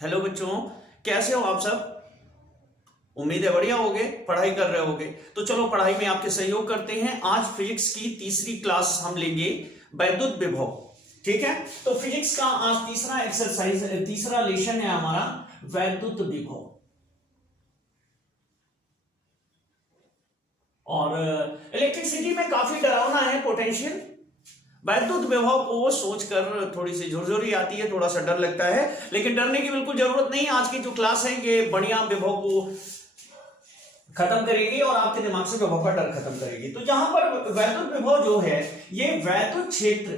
Hello बच्चों, कैसे हो आप सब। उम्मीद है बढ़िया होगे, पढ़ाई कर रहे होगे। तो चलो पढ़ाई में आपके सहयोग करते हैं। आज फिजिक्स की तीसरी क्लास हम लेंगे, वैद्युत विभव। ठीक है, तो फिजिक्स का आज तीसरा एक्सरसाइज, तीसरा लेसन है हमारा वैद्युत विभव। और इलेक्ट्रिसिटी में काफी डरावना है पोटेंशियल। वैद्युत विभव को सोचकर थोड़ी सी झुरझुरी आती है, थोड़ा सा डर लगता है, लेकिन डरने की बिल्कुल जरूरत नहीं। आज की जो क्लास है ये बढ़िया विभव को खत्म करेगी और आपके दिमाग से विभव का डर खत्म करेगी। तो यहां पर वैद्युत विभव जो है ये वैद्युत क्षेत्र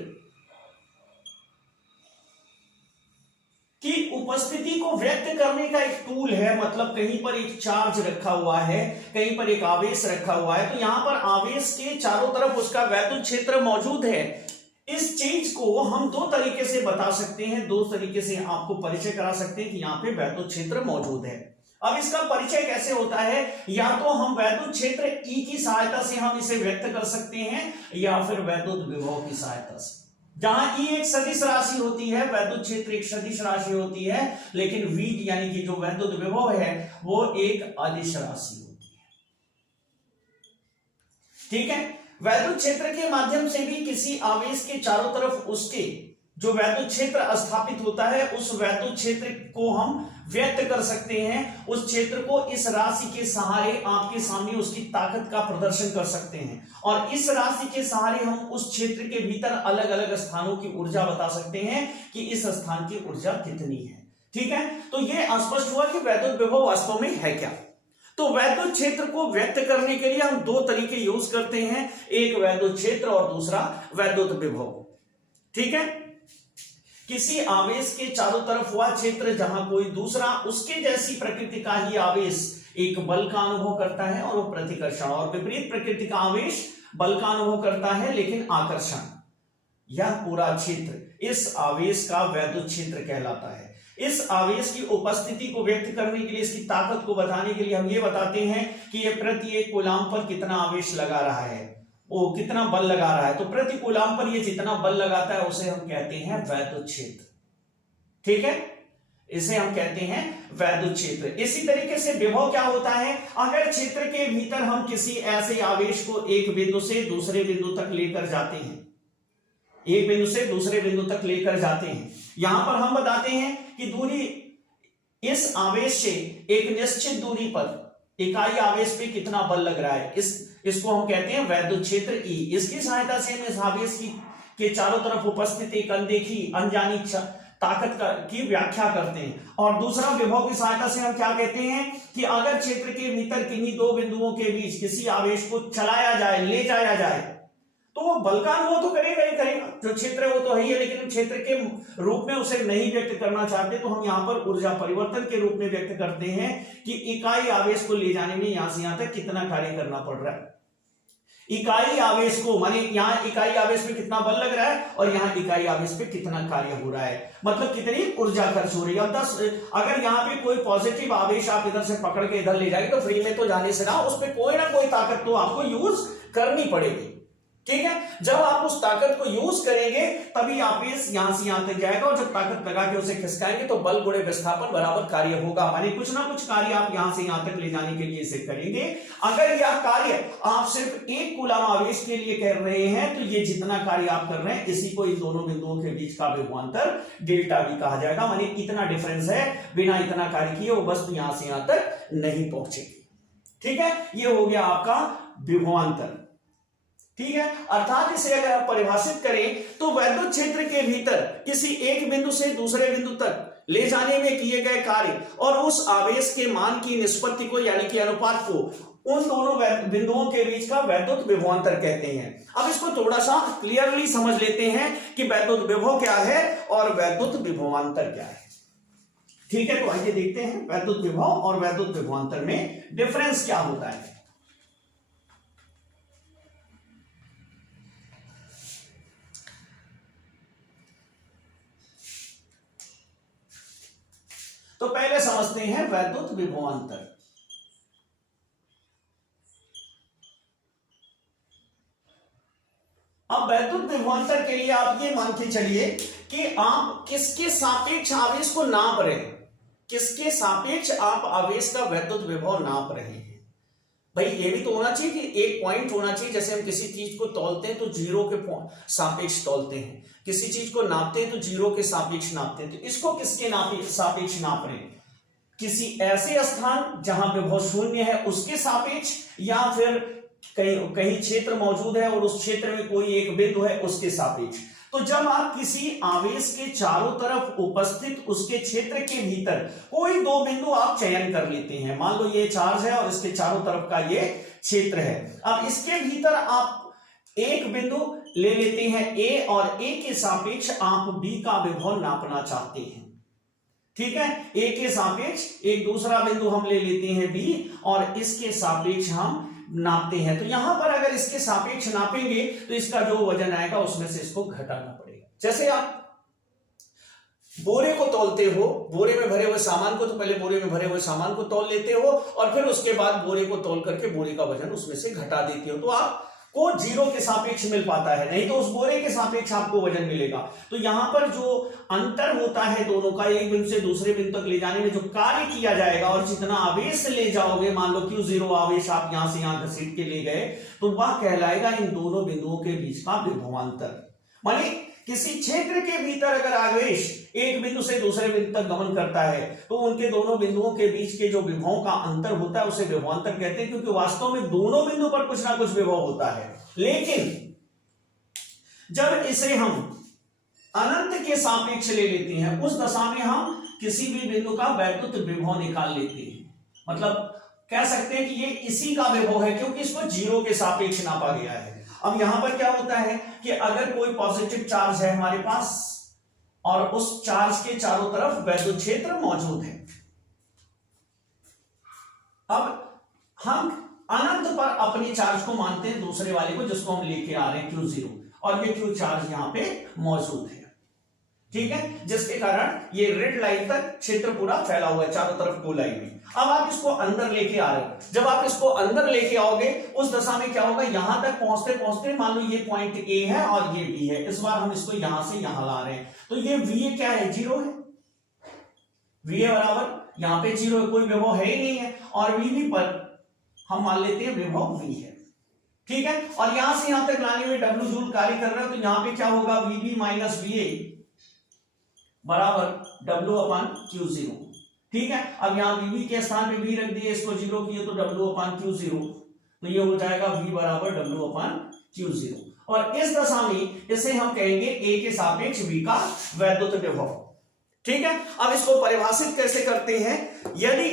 की उपस्थिति को व्यक्त करने का एक टूल है। मतलब कहीं पर एक चार्ज रखा हुआ है, कहीं पर एक आवेश रखा हुआ है, तो यहां पर आवेश के चारों तरफ उसका वैद्युत क्षेत्र मौजूद है। इस चीज को हम दो तरीके से बता सकते हैं, दो तरीके से आपको परिचय करा सकते हैं कि यहां पे वैद्युत क्षेत्र मौजूद है। अब इसका परिचय कैसे होता है, या तो हम वैद्युत क्षेत्र E की सहायता से हम इसे व्यक्त कर सकते हैं, या फिर वैद्युत विभव की सहायता से। जहां E एक सदिश राशि होती है, वैद्युत क्षेत्र एक सदिश राशि होती है, लेकिन V यानी कि जो वैद्युत विभव है वो एक अदिश राशि होती है। ठीक है, वैद्युत क्षेत्र के माध्यम से भी किसी आवेश के चारों तरफ उसके जो वैद्युत क्षेत्र स्थापित होता है, उस वैद्युत क्षेत्र को हम व्यक्त कर सकते हैं। उस क्षेत्र को इस राशि के सहारे आपके सामने उसकी ताकत का प्रदर्शन कर सकते हैं, और इस राशि के सहारे हम उस क्षेत्र के भीतर अलग अलग स्थानों की ऊर्जा बता सकते हैं कि इस स्थान की ऊर्जा कितनी है। ठीक है, तो यह स्पष्ट हुआ कि वैद्युत विभव वास्तव में है क्या। तो वैद्युत क्षेत्र को व्यक्त करने के लिए हम दो तरीके यूज करते हैं, एक वैद्युत क्षेत्र और दूसरा वैद्युत विभव। ठीक है, किसी आवेश के चारों तरफ वह क्षेत्र जहां कोई दूसरा उसके जैसी प्रकृति का ही आवेश एक बल का अनुभव करता है और वो प्रतिकर्षण, और विपरीत प्रकृति का आवेश बल का अनुभव करता है लेकिन आकर्षण। यह पूरा क्षेत्र इस आवेश का वैद्युत क्षेत्र कहलाता है। इस आवेश की उपस्थिति को व्यक्त करने के लिए, इसकी ताकत को बताने के लिए हम ये बताते हैं कि यह प्रति एक कूलाम पर कितना आवेश लगा रहा है, वो कितना बल लगा रहा है। तो प्रति कूलाम पर ये जितना बल लगाता है उसे हम कहते हैं वैद्युत क्षेत्र। ठीक है, इसे हम कहते हैं वैद्युत क्षेत्र। इसी तरीके से विभव क्या होता है, अगर क्षेत्र के भीतर हम किसी ऐसे आवेश को एक बिंदु से दूसरे बिंदु तक लेकर जाते हैं, एक बिंदु से दूसरे बिंदु तक लेकर जाते हैं, यहां पर हम बताते हैं कि दूरी, इस आवेश से एक निश्चित दूरी पर इकाई आवेश पे कितना बल लग रहा है, इसको हम कहते हैं वैद्युत क्षेत्र E। इसकी सहायता से हम इस आवेश के चारों तरफ उपस्थित एक अनदेखी अनजानी ताकत की व्याख्या करते हैं। और दूसरा विभव की सहायता से हम क्या कहते हैं कि अगर क्षेत्र के भीतर किन्हीं दो बिंदुओं के बीच किसी आवेश को चलाया जाए, ले जाया जाए, तो वो बल का अनुभव तो करेगा ही करेगा। जो क्षेत्र है वो तो है ही है, लेकिन क्षेत्र के रूप में उसे नहीं व्यक्त करना चाहते, तो हम यहां पर ऊर्जा परिवर्तन के रूप में व्यक्त करते हैं कि इकाई आवेश को ले जाने में यहां से यहां तक कितना कार्य करना पड़ रहा है। इकाई आवेश को, माने यहां इकाई आवेश पे कितना बल लग रहा है और यहां इकाई आवेश पे कितना कार्य हो रहा है, मतलब कितनी ऊर्जा खर्च हो रही है। अब 10, अगर यहां पे कोई पॉजिटिव आवेश आप इधर से पकड़ के इधर ले जाएंगे तो फ्री में तो जाने से ना, उस पर कोई ना कोई ताकत तो आपको यूज करनी पड़ेगी। ठीक है, जब आप उस ताकत को यूज करेंगे तभी आवेश यहां से यहां तक जाएगा, और जब ताकत लगा के उसे खिसकाएंगे तो बल गुणे विस्थापन बराबर कार्य होगा। माने कुछ ना कुछ कार्य आप यहां से यहां तक ले जाने के लिए इसे करेंगे। अगर यह कार्य आप सिर्फ एक कूलाम आवेश के लिए कर रहे हैं, तो ये जितना कार्य आप कर रहे हैं इसी को इन दोनों बिंदुओं के बीच का विभवांतर डेल्टा भी कहा जाएगा। माने इतना डिफरेंस है, बिना इतना कार्य किए वो वस्तु यहां से यहां तक नहीं पहुंचेगी। ठीक है, ये हो गया आपका विभवांतर। ठीक है, अर्थात इसे अगर आप परिभाषित करें तो वैद्युत क्षेत्र के भीतर किसी एक बिंदु से दूसरे बिंदु तक ले जाने में किए गए कार्य और उस आवेश के मान की निष्पत्ति को, यानी कि अनुपात को, उन दोनों बिंदुओं के बीच का वैद्युत विभवांतर कहते हैं। अब इसको थोड़ा सा क्लियरली समझ लेते हैं कि वैद्युत विभव क्या है और वैद्युत विभवांतर क्या है। ठीक है, तो आइए देखते हैं वैद्युत विभव और वैद्युत विभवांतर में डिफरेंस क्या होता है। तो पहले समझते हैं वैद्युत विभवांतर। अब वैद्युत विभवांतर के लिए आप ये मान के चलिए कि आप किसके सापेक्ष आवेश को नाप रहे हैं। किसके सापेक्ष आप आवेश का वैद्युत विभव नाप रहे हैं। भाई ये भी तो होना चाहिए कि एक पॉइंट होना चाहिए। जैसे हम किसी चीज को तौलते हैं तो जीरो के सापेक्ष तौलते हैं, किसी चीज को नापते हैं तो जीरो के सापेक्ष नापते हैं। तो इसको किसके सापेक्ष नाप रहे हैं? किसी ऐसे स्थान जहां विभव शून्य है उसके सापेक्ष, या फिर कहीं क्षेत्र मौजूद है और उस क्षेत्र में कोई एक बिंदु है उसके सापेक्ष। तो जब आप किसी आवेश के चारों तरफ उपस्थित उसके क्षेत्र के भीतर कोई दो बिंदु आप चयन कर लेते हैं, मान लो ये चार्ज है और इसके चारों तरफ का ये क्षेत्र है। अब इसके भीतर आप एक बिंदु ले लेते हैं ए, और ए के सापेक्ष आप बी का विभव नापना चाहते हैं। ठीक है, ए के सापेक्ष एक दूसरा बिंदु हम ले लेते हैं बी, और इसके सापेक्ष हम नापते हैं। तो यहां पर अगर इसके सापेक्ष नापेंगे तो इसका जो वजन आएगा उसमें से इसको घटाना पड़ेगा। जैसे आप बोरे को तौलते हो, बोरे में भरे हुए सामान को, तो पहले बोरे में भरे हुए सामान को तौल लेते हो और फिर उसके बाद बोरे को तौल करके बोरे का वजन उसमें से घटा देते हो, तो आपको जीरो के सापेक्ष मिल पाता है, नहीं तो उस बोरे के सापेक्ष आपको वजन मिलेगा। तो यहां पर जो अंतर होता है दोनों का, एक बिंदु से दूसरे बिंदु तक ले जाने में जो कार्य किया जाएगा और जितना आवेश ले जाओगे, मान लो Q0 आवेश आप यहां से यहां घसीट के ले गए, तो वह कहलाएगा इन दोनों बिंदुओं के बीच का विभवांतर। माने किसी क्षेत्र के भीतर अगर आवेश एक बिंदु से दूसरे बिंदु तक गमन करता है तो उनके दोनों बिंदुओं के बीच के जो विभवों का अंतर होता है उसे विभवांतर कहते हैं, क्योंकि वास्तव में दोनों बिंदु पर कुछ ना कुछ विभव होता है। लेकिन जब इसे हम अनंत के सापेक्ष ले लेते हैं, उस दशा में हम किसी भी बिंदु का वैद्युत विभव निकाल लेते हैं। मतलब कह सकते हैं कि ये इसी का विभव है, क्योंकि इसको जीरो के सापेक्ष नापा गया है। अब यहां पर क्या होता है कि अगर कोई पॉजिटिव चार्ज है हमारे पास और उस चार्ज के चारों तरफ वैद्युत क्षेत्र मौजूद है, अब हम अनंत पर अपने चार्ज को मानते हैं, दूसरे वाले को जिसको हम लेके आ रहे हैं Q0, और ये Q चार्ज यहां पे मौजूद है। ठीक है, जिसके कारण ये रेड लाइन तक क्षेत्र पूरा फैला हुआ है चारों तरफ गोलाई में। अब आप इसको अंदर लेके आ रहे हो, जब आप इसको अंदर लेके आओगे उस दशा में क्या होगा, यहां तक पहुंचते पहुंचते मान लो ये पॉइंट ए है और ये बी है, इस बार हम इसको यहां से यहां ला रहे हैं, तो ये वी क्या है, जीरो है। वी बराबर यहां पे जीरो है, कोई विभव है ही नहीं है, और वी पर हम मान लेते हैं विभव वी है। ठीक है, और यहां से यहां तक लाने में डब्ल्यू जूल कार्य कर रहे हो, तो यहां पे क्या होगा, वीबी माइनस वी बराबर W अपान Q0। ठीक है, अब यहां वीबी के स्थान पे V रख दिए, इसको जीरो किए तो W अपान Q0, तो ये हो जाएगा V बराबर W अपान Q0, और इस दशा में इसे हम कहेंगे A के सापेक्ष V का वैद्युत विभव। ठीक है, अब इसको परिभाषित कैसे करते हैं, यदि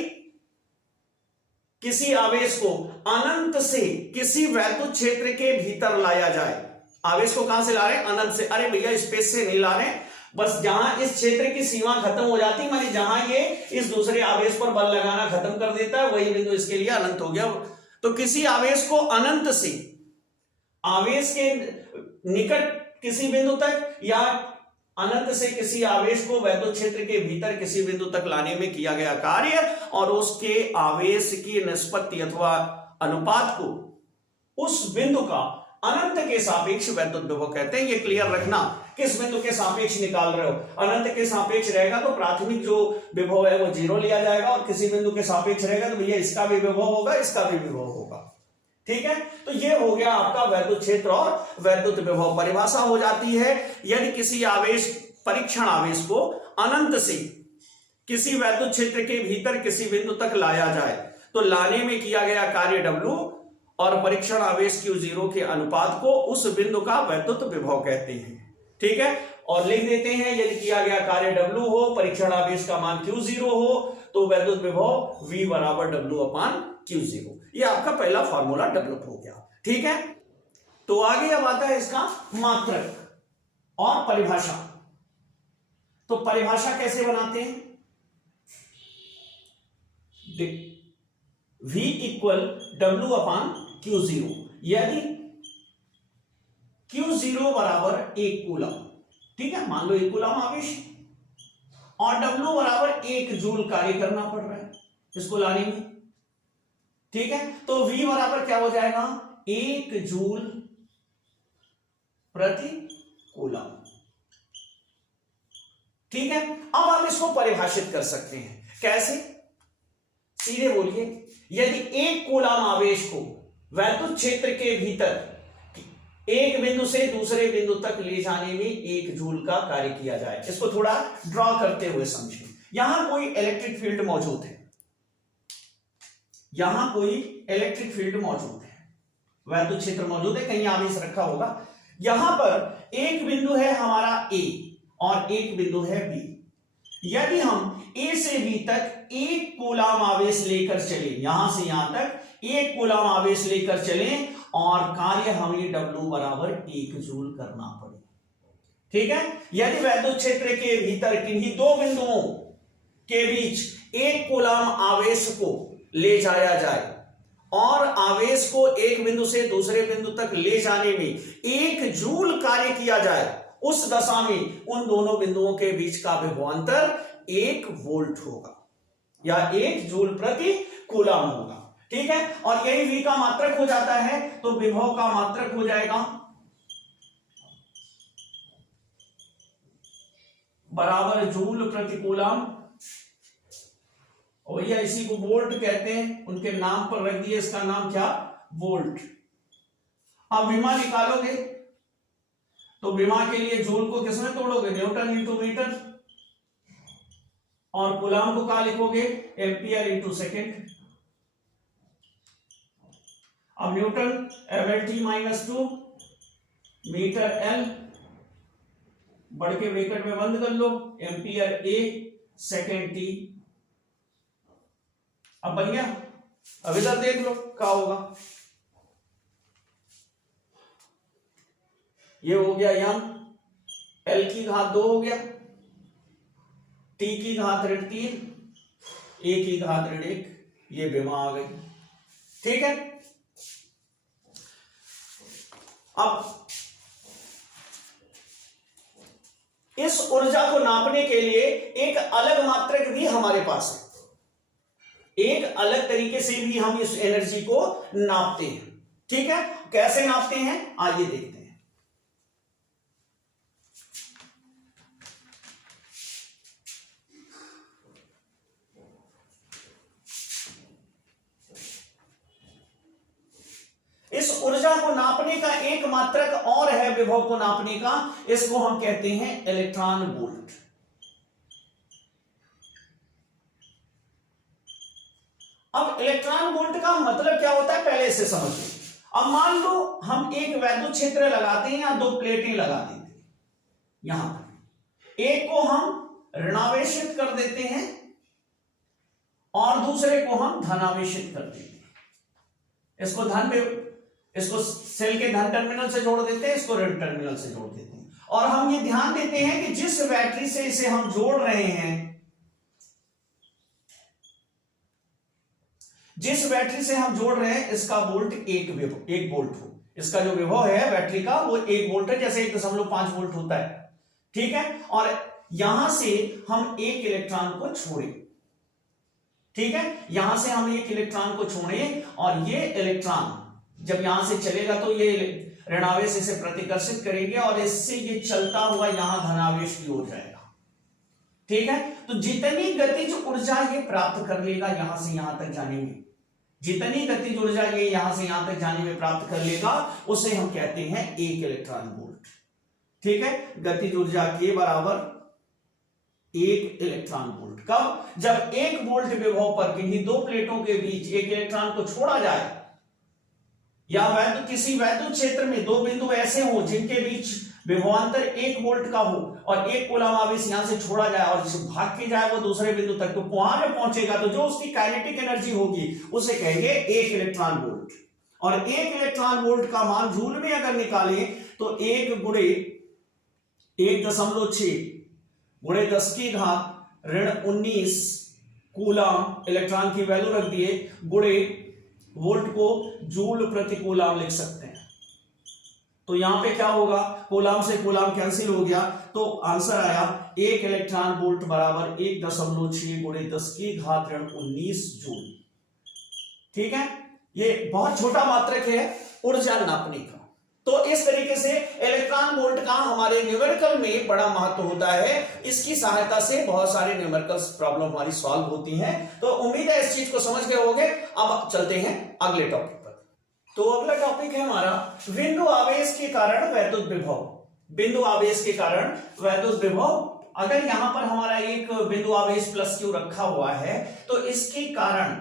किसी आवेश को अनंत से किसी वैद्युत क्षेत्र के भीतर लाया जाए, आवेश को कहां से ला रहे हैं, अनंत से। अरे भैया स्पेस से नहीं ला रहे हैं, बस जहां इस क्षेत्र की सीमा खत्म हो जाती है, माने जहां ये इस दूसरे आवेश पर बल लगाना खत्म कर देता है, वही बिंदु इसके लिए अनंत हो गया। तो किसी आवेश को अनंत से आवेश के निकट किसी बिंदु तक, या अनंत से किसी आवेश को वैद्युत क्षेत्र के भीतर किसी बिंदु तक लाने में किया गया कार्य और उसके आवेश की निष्पत्ति अथवा अनुपात को उस बिंदु का अनंत के सापेक्ष वैद्युत विभव कहते हैं। ये क्लियर रखना, किस बिंदु के सापेक्ष निकाल रहे हो, अनंत के सापेक्ष रहेगा तो प्राथमिक जो विभव है वो जीरो लिया जाएगा, और किसी बिंदु के सापेक्ष रहेगा तो भैया इसका भी विभव होगा, इसका भी विभव होगा। ठीक है, तो ये हो गया आपका वैद्युत क्षेत्र और वैद्युत विभव। परिभाषा हो जाती है, यदि किसी आवेश परीक्षण आवेश को अनंत से किसी वैद्युत क्षेत्र के भीतर किसी बिंदु तक लाया जाए तो लाने में किया गया कार्य W और परीक्षण आवेश Q0 के अनुपात को उस बिंदु का वैद्युत विभव कहते हैं। ठीक है, और लिख देते हैं, यदि किया गया कार्य W हो, परीक्षण आवेश का मान Q0 हो, तो वैद्युत विभव V बराबर W अपान Q0। ये आपका पहला फॉर्मूला डेवलप हो गया। ठीक है, तो आगे अब आता है इसका मात्रक और परिभाषा। तो परिभाषा कैसे बनाते हैं, V इक्वल W अपान Q0, यदि Q0 बराबर 1 कूलम, ठीक है, मान लो 1 कूलम आवेश, और W बराबर 1 जूल कार्य करना पड़ रहा है इसको लाने में। ठीक है, तो V बराबर क्या हो जाएगा, 1 जूल प्रति कूलम। ठीक है, अब हम इसको परिभाषित कर सकते हैं कैसे, सीधे बोलिए, यदि एक कूलाम आवेश को वैद्युत क्षेत्र के भीतर एक बिंदु से दूसरे बिंदु तक ले जाने में 1 जूल का कार्य किया जाए। इसको थोड़ा ड्रॉ करते हुए समझिए। यहां कोई इलेक्ट्रिक फील्ड मौजूद है, यहां कोई इलेक्ट्रिक फील्ड मौजूद है, वैद्युत क्षेत्र मौजूद है, कहीं आवेश रखा होगा। यहां पर एक बिंदु है हमारा ए और एक बिंदु है बी। यदि हम ए से बी तक 1 कूलाम आवेश लेकर चले, यहां से यहां तक 1 कूलाम आवेश लेकर चले और कार्य हमें W बराबर 1 जूल करना पड़े। ठीक है, यदि वैद्युत क्षेत्र के भीतर किन्हीं 2 बिंदुओं के बीच 1 कूलाम आवेश को ले जाया जाए और आवेश को एक बिंदु से दूसरे बिंदु तक ले जाने में 1 जूल कार्य किया जाए, उस दशा में उन दोनों बिंदुओं के बीच का विभवांतर 1 वोल्ट होगा या 1 जूल प्रति कूलाम होगा। ठीक है, और यही V का मात्रक हो जाता है, तो विभव का मात्रक हो जाएगा बराबर जूल प्रति कूलाम, और भैया इसी को वोल्ट कहते हैं, उनके नाम पर रख दिए, इसका नाम क्या, वोल्ट। अब विमा निकालोगे तो विमा के लिए जूल को किसमें तोड़ोगे, न्यूटन इंटू मीटर, और कूलाम को क्या लिखोगे, एम्पियर इंटू सेकेंड। अब न्यूटन MLT -2 मीटर L, बढ़ के ब्रैकेट में बंद कर लो, एम्पियर A सेकेंड T। अब बन गया, अब इधर देख लो क्या होगा, ये हो गया यम, L की घात 2 हो गया, T की घात ऋण 3, A की घात ऋण 1, ये विमा आ गई। ठीक है, अब इस ऊर्जा को नापने के लिए एक अलग मात्रक भी हमारे पास है, एक अलग तरीके से भी हम इस एनर्जी को नापते हैं। ठीक है, कैसे नापते हैं आइए देखते हैं। इस ऊर्जा को नापने का एक मात्रक और है विभव को नापने का, इसको हम कहते हैं इलेक्ट्रॉन वोल्ट। अब इलेक्ट्रॉन वोल्ट का मतलब क्या होता है पहले से समझिए। अब मान लो हम एक वैद्युत क्षेत्र लगाते हैं या 2 प्लेटें लगा देते हैं, यहां पर एक को हम ऋणावेशित कर देते हैं और दूसरे को हम धनावेशित कर देते हैं। इसको सेल के धन टर्मिनल से जोड़ देते हैं, इसको ऋण टर्मिनल से जोड़ देते हैं, और हम ये ध्यान देते हैं कि जिस बैटरी से इसे हम जोड़ रहे हैं, जिस बैटरी से हम जोड़ रहे हैं, इसका वोल्ट 1 वोल्ट हो, इसका जो विभव है बैटरी का वो 1 वोल्ट है, जैसे 1.5 वोल्ट होता है। ठीक है, और यहां से हम एक इलेक्ट्रॉन को छोड़े, ठीक है, यहां से हम एक इलेक्ट्रॉन को छोड़े और ये इलेक्ट्रॉन जब यहां से चलेगा तो ये ऋणावेश इसे प्रतिकर्षित करेंगे और इससे ये चलता हुआ यहां धनावेश की ओर जाएगा। ठीक है, तो जितनी गतिज ऊर्जा ये प्राप्त कर लेगा यहां से यहां तक जाने में, जितनी गतिज ऊर्जा ये यहां से यहां तक जाने में प्राप्त कर लेगा, उसे हम कहते हैं 1 इलेक्ट्रॉन वोल्ट। ठीक है, गतिज ऊर्जा के बराबर 1 इलेक्ट्रॉन वोल्ट। कब, जब 1 वोल्ट विभव पर किन्हीं 2 प्लेटों के बीच एक इलेक्ट्रॉन को छोड़ा जाए, या किसी वैद्युत क्षेत्र में 2 बिंदु ऐसे हो जिनके बीच विभवांतर 1 वोल्ट का हो और 1 कूलाम आवेश यहां से छोड़ा जाए और जिसे भाग के जाए वो दूसरे बिंदु तक, तो वहां में पहुंचेगा तो जो उसकी काइनेटिक एनर्जी होगी उसे कहेंगे 1 इलेक्ट्रॉन वोल्ट। और 1 इलेक्ट्रॉन वोल्ट का मान जूल में अगर निकालें तो 1 गुणे 1.6 गुणे 10 की घात ऋण 19 कूलाम इलेक्ट्रॉन की वैल्यू रख दिए, गुणे वोल्ट को जूल प्रति कूलाम लिख सकते हैं। तो यहां पे क्या होगा, कूलाम से कूलाम कैंसिल हो गया, तो आंसर आया 1 इलेक्ट्रॉन वोल्ट बराबर 1.6 गुणे 10 की घात ऋण 19 जूल। ठीक है, ये बहुत छोटा मात्रक है ऊर्जा नापने का। तो इस तरीके से इलेक्ट्रॉन वोल्ट का हमारे न्यूमेरिकल में बड़ा महत्व होता है। इसकी सहायता से बहुत सारे न्यूमेरिकल प्रॉब्लम हमारी सॉल्व होती हैं। तो उम्मीद है इस चीज को समझ गए होंगे। अब चलते हैं अगले टॉपिक पर। तो अगला टॉपिक है हमारा बिंदु आवेश के कारण वैद्युत विभव। बिंदु आवेश के कारण वैद्युत विभव। अगर यहां पर हमारा एक बिंदु आवेश प्लस क्यू रखा हुआ है तो इसके कारण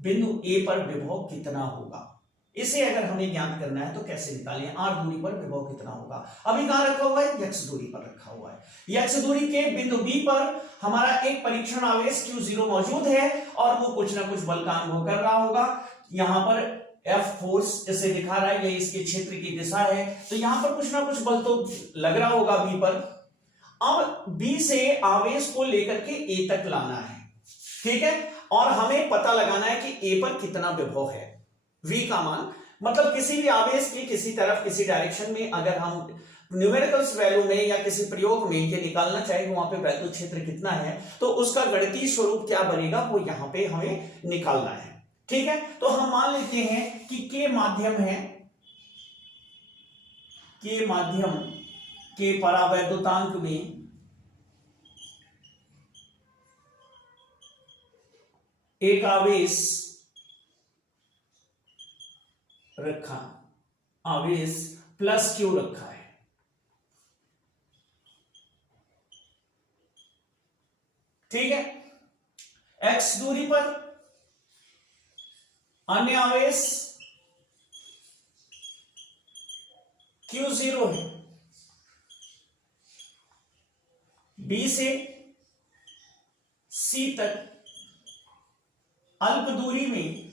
बिंदु ए पर विभव कितना होगा, इसे अगर हमें ज्ञात करना है तो कैसे निकालें। आर दूरी पर विभव कितना होगा। अभी कहां रखा हुआ है, यक्स दूरी पर रखा हुआ है। यक्स दूरी के बिंदु बी पर हमारा एक परीक्षण आवेश Q0 मौजूद है और वो कुछ ना कुछ बल का अनुभव कर रहा होगा। यहां पर F फोर्स जैसे दिखा रहा है, ये इसके क्षेत्र की दिशा है, तो यहां पर कुछ ना कुछ बल तो लग रहा होगा बी पर। अब बी से आवेश को लेकर के ए तक लाना है, ठीक है, और हमें पता लगाना है कि ए पर कितना विभव है। V का मान मतलब किसी भी आवेश की किसी तरफ किसी डायरेक्शन में अगर हम न्यूमेरिकल्स वैल्यू में या किसी प्रयोग में ये निकालना चाहे वहां पे वैद्युत क्षेत्र कितना है तो उसका गणितीय स्वरूप क्या बनेगा वो यहां पे हमें निकालना है। ठीक है, तो हम मान लेते हैं कि के माध्यम है, के माध्यम के परावैद्युतांक में एक आवेश रखा, आवेश प्लस क्यू रखा है। ठीक है, एक्स दूरी पर अन्य आवेश Q0 है। बी से सी तक अल्प दूरी में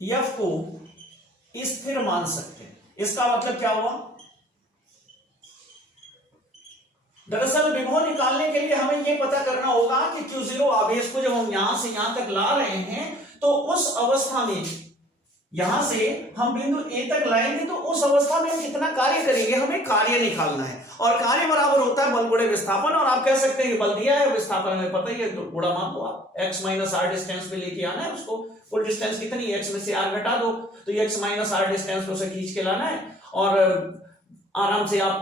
F को स्थिर मान सकते हैं। इसका मतलब क्या हुआ, दरअसल विभव निकालने के लिए हमें यह पता करना होगा कि Q0 आवेश को जब हम यहां से यहां तक ला रहे हैं तो उस अवस्था में यहां से हम बिंदु ए तक लाएंगे तो उस अवस्था में हम कितना कार्य करेंगे, हमें कार्य निकालना है। और कार्य बराबर होता है बल गुणे विस्थापन। और आप कह सकते हैं बल दिया है, विस्थापन हमें पता ही है, तो गुणा मान दो आप, x माइनस आर डिस्टेंस पे लेके आना है उसको। कुल डिस्टेंस कितनी है, x में से r घटा दो तो x माइनस आर डिस्टेंस पे उसे खींच के लाना है। और आराम से आप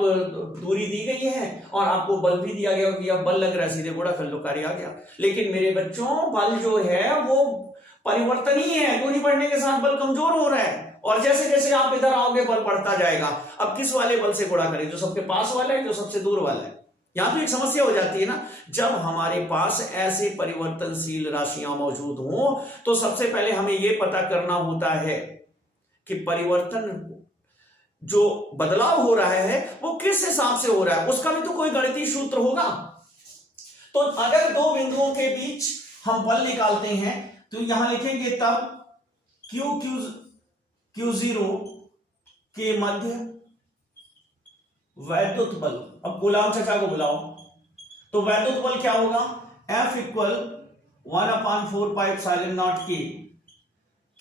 दूरी दी गई है और आपको बल भी दिया गया कि अब बल लग रहा है, सीधे गुणा कर लो, कार्य आ गया। लेकिन मेरे बच्चों बल जो है वो परिवर्तनीय है, दूरी बढ़ने के साथ बल कमजोर हो रहा है और जैसे जैसे आप इधर आओगे बल बढ़ता जाएगा। अब किस वाले बल से गुणा करें, जो सबके पास वाला है, जो सबसे दूर वाला है। यहां तो एक समस्या हो जाती है ना, जब हमारे पास ऐसे परिवर्तनशील राशियां मौजूद हों तो सबसे पहले हमें यह पता करना होता है कि परिवर्तन जो बदलाव हो रहा है वो किस हिसाब से हो रहा है, उसका भी तो कोई गणितीय सूत्र होगा। तो अगर दो बिंदुओं के बीच हम बल निकालते हैं तो यहां लिखेंगे तब Q0 के मध्य वैद्युत बल। अब गुलाम चचा को बुलाओ, तो वैद्युत बल क्या होगा, F equal 1/4 pi epsilon not के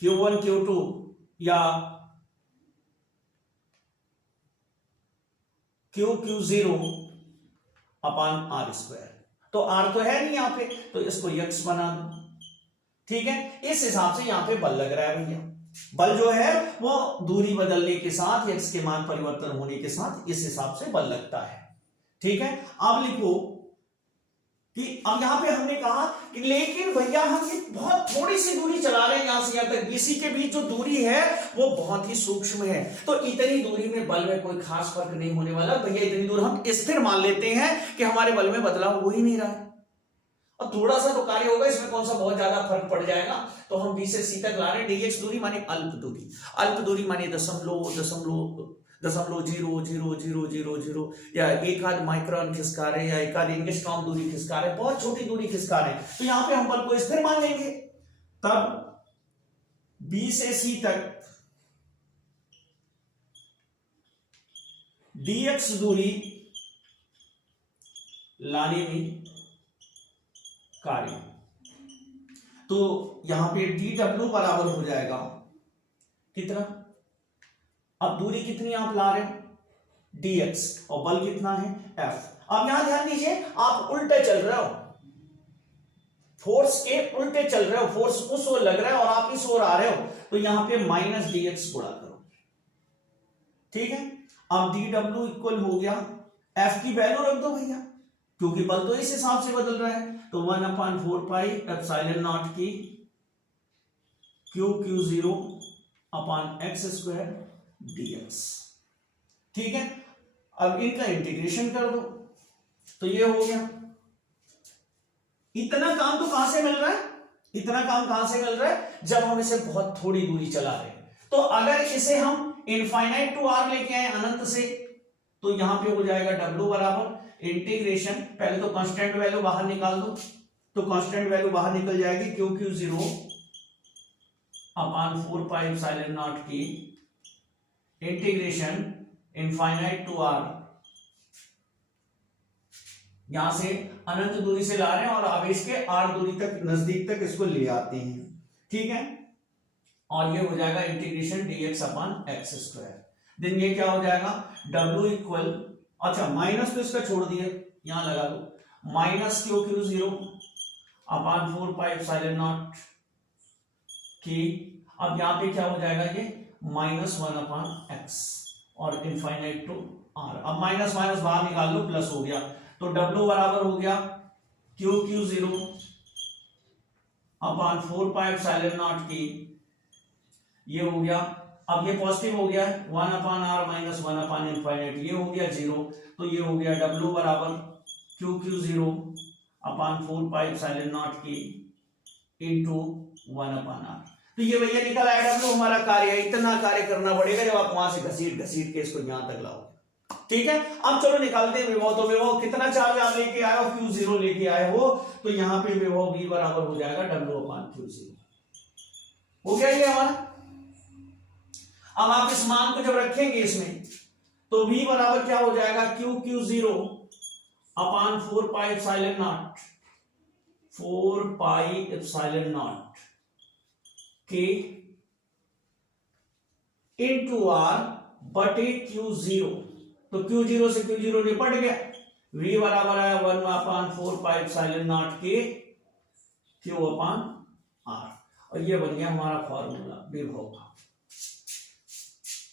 Q1 Q2 या Q0 अपान R स्क्वायर। तो R तो है नहीं यहां पे, तो इसको x बना दो। ठीक है, इस हिसाब से यहां पे बल लग रहा है भैया। बल जो है वो दूरी बदलने के साथ, x के मान परिवर्तन होने के साथ इस हिसाब से बल लगता है। ठीक है, अब लिखो कि अब यहां पे हमने कहा कि लेकिन भैया हम ये बहुत थोड़ी सी दूरी चला रहे हैं, यहां से यहां तक बीसी के बीच जो दूरी है वो बहुत ही सूक्ष्म है, तो इतनी दूरी में बल में कोई खास फर्क नहीं होने वाला भैया। इतनी दूर हम स्थिर मान लेते हैं कि हमारे बल में बदलाव हो ही नहीं रहा है और थोड़ा सा तो कार्य होगा, इसमें कौन सा बहुत ज्यादा फर्क पड़ जाएगा। तो हम बी से सी तक ला रहे हैं, dx दूरी माने अल्प दूरी, अल्प दूरी माने दशमलव 0.0000 या एक आध माइक्रोन खिसका रहे या एक आध एंगस्ट्रॉम दूरी खिसका रहे, बहुत छोटी दूरी खिसका रहे, तो यहां पे हम बल को स्थिर मान लेंगे। तब बी से सी तक dx दूरी लाने में कार्य, तो यहां पे dw बराबर हो जाएगा कितना, अब दूरी कितनी आप ला रहे हैं dx और बल कितना है f। अब यहां ध्यान दीजिए, आप उल्टा चल रहे हो, फोर्स के उल्टे चल रहे हो, फोर्स उस ओर लग रहा है और आप इस ओर आ रहे हो, तो यहां पे माइनस dx गुणा करो, ठीक है। अब dw इक्वल हो गया, F की वैल्यू रख दो भैया, क्योंकि बल तो इस हिसाब से बदल रहा है, तो 1/4 पाई एप्सिलॉन नॉट की Q0 upon x square dx, ठीक है। अब इनका इंटीग्रेशन कर दो, तो ये हो गया। इतना काम तो कहां से मिल रहा है, इतना काम कहां से मिल रहा है, जब हम इसे बहुत थोड़ी दूरी चला रहे हैं। तो अगर इसे हम इनफाइनाइट टू r लेके आए अनंत से, तो यहां पे हो जाएगा w बराबर इंटीग्रेशन, पहले तो कांस्टेंट वैल्यू बाहर निकाल दो, तो कांस्टेंट वैल्यू बाहर निकल जाएगी Q0 upon 4 pi epsilon not की इंटीग्रेशन इनफाइनाइट टू r, यहां से अनंत दूरी से ला रहे हैं और आवेश के r दूरी तक नजदीक तक इसको ले आते हैं, ठीक है। और ये हो जाएगा integration dx upon x square, then ये क्या हो जाएगा w इक्वल, अच्छा माइनस तो इसका छोड़ दिए, यहां लगा दो minus Q0 upon 4 pi epsilon not की, अब यहां पे क्या हो जाएगा ये -1 अपॉन x और इनफाइनाइट टू r, अब माइनस माइनस बाहर निकाल लो, प्लस हो गया, तो w बराबर हो गया Q0 upon 4 pi epsilon not की, ये हो गया, अब ये पॉजिटिव हो गया 1 upon r minus 1 upon infinite, ये हो गया 0, तो ये हो गया w बराबर Q0 upon 4 pi epsilon not की इंटू 1 अपॉन r। तो ये भैया निकल आया w हमारा कार्य, इतना कार्य करना पड़ेगा जब आप वहां से घसीट घसीट के इसको यहां तक लाओ, ठीक है। अब चलो निकालते हैं विभव, तो विभव कितना चार्ज आप लेके आए हो, Q0 लेके आए हो, तो यहां पे विभव v बराबर हो जाएगा w अपॉन Q0, हो गया ये हमारा। अब आप इस मान को जब रखेंगे इसमें, तो v बराबर क्या हो जाएगा Q0 upon 4 pi epsilon not, 4 pi epsilon not के इंटू r बटे Q0, तो Q0 से Q0 निपट गया, v बराबर है 1 अपॉन 4 पाई एप्सिलॉन नॉट के Q अपॉन r, और ये बन गया हमारा फॉर्मूला विभव का,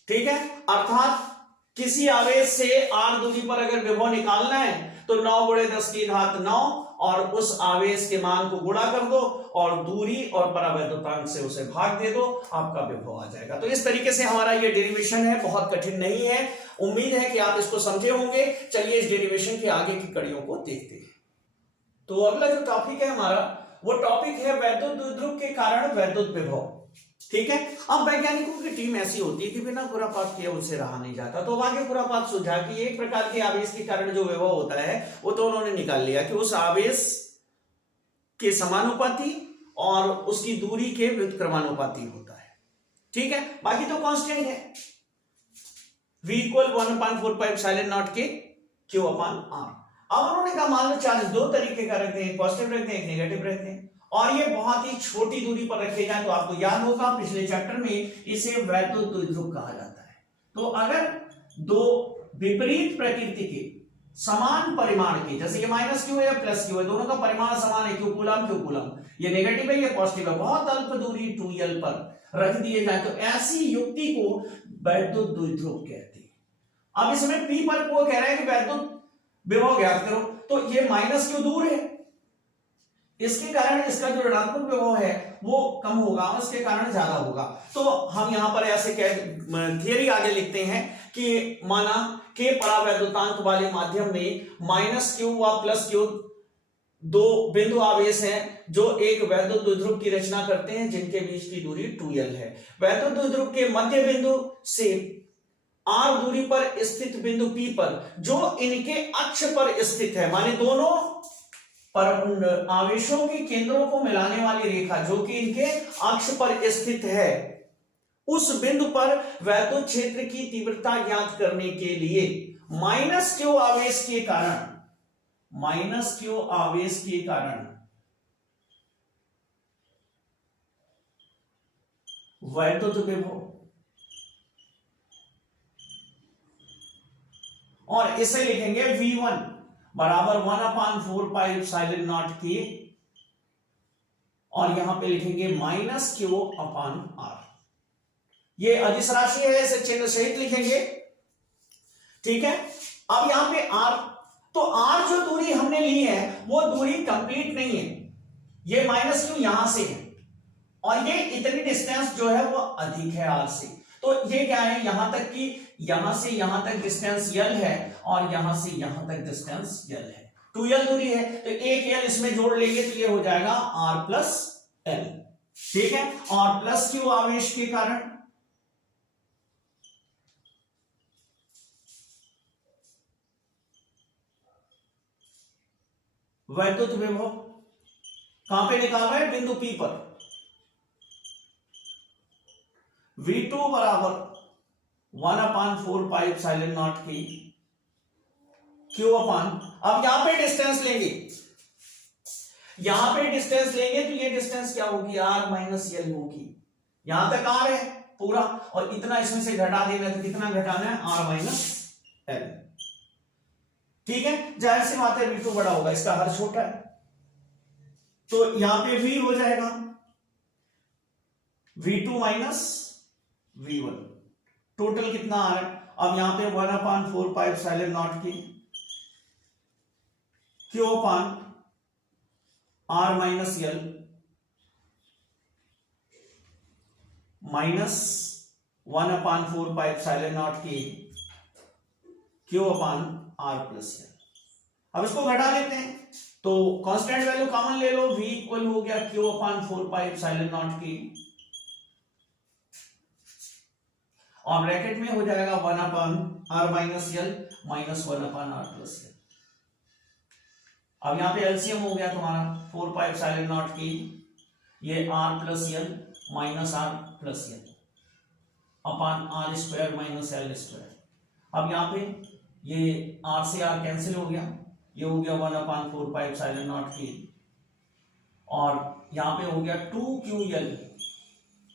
ठीक है। अर्थात किसी आवेश से r दूरी पर अगर विभव निकालना है तो 9 गुणे 10 की घात 9 और उस आवेश के मान को गुणा कर दो और दूरी और परावैद्युतांक से उसे भाग दे दो, आपका विभव आ जाएगा। तो इस तरीके से हमारा ये डेरिवेशन है, बहुत कठिन नहीं है, उम्मीद है कि आप इसको समझे होंगे। चलिए इस डेरिवेशन के आगे की कड़ियों को देखते हैं। तो अगला जो टॉपिक है हमारा, वो टॉपिक है वैद्युत द्विध्रुव के कारण वैद्युत विभव, ठीक है। अब वैज्ञानिकों की टीम ऐसी होती है कि बिना खुरापात किए उनसे रहा नहीं जाता, तो आगे खुरापात सुझा कि एक प्रकार के आवेश के कारण जो विभव होता है वो तो उन्होंने निकाल लिया कि उस आवेश के समानुपाती और उसकी दूरी के व्युत्क्रमानुपाती होता है, ठीक है। बाकी तो कांस्टेंट है, v equal 1/4 pi epsilon not के Q अपॉन r। अब उन्होंने कहा मान लो चार्ज दो तरीके का रखते हैं, पॉजिटिव रखते हैं, एक नेगेटिव रखते हैं, और ये बहुत ही छोटी दूरी पर रखे जाए, तो आपको याद होगा पिछले चैप्टर में इसे वैद्युत द्विध्रुव कहा जाता है। तो अगर दो विपरीत प्रकृति के समान परिमाण के, जैसे ये -q है या +q है, दोनों का परिमाण समान है, q कूलम, ये नेगेटिव है ये पॉजिटिव है, बहुत अल्प दूरी 2l पर रख दिए जाए, तो ऐसी युक्ति को वैद्युत द्विध्रुव कहते हैं। अब इसमें p पर वो कह रहा है कि वैद्युत विभव ज्ञात करो, तो ये -q दूर है, इसके कारण इसका जो ऋणात्मक विभव है वो कम होगा, इसके कारण ज्यादा होगा। तो हम यहां पर ऐसे थियरी आगे लिखते हैं कि माना के परावैद्युतांक वाले माध्यम में -q व +q दो बिंदु आवेश हैं जो एक वैद्युत द्विध्रुव की रचना करते हैं, जिनके बीच की दूरी 2l है। वैद्युत द्विध्रुव के मध्य बिंदु से r दूरी पर स्थित बिंदु P पर जो इनके अक्ष पर स्थित है, माने दोनों पर आवेशों के केंद्रों को मिलाने वाली रेखा जो कि इनके अक्ष पर स्थित है, उस बिंदु पर वैद्युत क्षेत्र की तीव्रता ज्ञात करने के लिए -q आवेश के कारण वैद्युत विभव, और इसे लिखेंगे v1 बराबर 1/4 पाई एप्सिलॉन नॉट के और यहां पे लिखेंगे माइनस क्यू अपॉन आर। ये अदिश राशि है, ऐसे चिन्ह सहित लिखेंगे, ठीक है। अब यहां पे आर, तो आर जो दूरी हमने ली है वो दूरी कंप्लीट नहीं है, ये माइनस क्यू यहां से है और ये इतनी डिस्टेंस जो है वो अधिक है आर से। तो ये क्या है, यहां तक कि यहां से यहां तक डिस्टेंस यल है और यहां से यहां तक डिस्टेंस यल है, 2l दूरी है। तो एक यल इसमें जोड़ लेंगे तो ये हो जाएगा आर प्लस एल, ठीक है। और प्लस क्यू आवेश के कारण वैद्युत विभव कहां पे निकाल रहे हैं, बिंदु P पर। V2 बराबर 1/4 पाई एप्सिलॉन नॉट की Q अपान, अब यहां पे डिस्टेंस लेंगे, यहां पे डिस्टेंस लेंगे तो ये डिस्टेंस क्या होगी, R माइनस L होगी। यहां तक R है पूरा और इतना इसमें से घटा देना, तो कितना घटाना है, R माइनस L, ठीक है। जाहिर सी बात है V2 बड़ा होगा, इसका हर छोटा है, तो यहां पे V हो जाएगा V2 माइनस V1, टोटल कितना आ रहा है। अब यहां पे 1/4 पाई एप्सिलॉन नॉट की Q upon R minus L minus 1/4 pi epsilon not की Q अपान R प्लस L। अब इसको घटा लेते हैं, तो कांस्टेंट वैल्यू कॉमन ले लो, V इक्वल हो गया Q upon 4 pi epsilon not की, और ब्रैकेट में हो जाएगा 1/R minus L minus 1/R plus L। अब यहां पे एलसीएम हो गया तुम्हारा 4 पाई एप्सिलॉन नॉट की, ये R plus L minus R plus L अपान R square minus L square. अब यहां पे ये R से R कैंसिल हो गया, ये हो गया 1/4 पाई एप्सिलॉन नॉट की, और यहां पे हो गया 2QL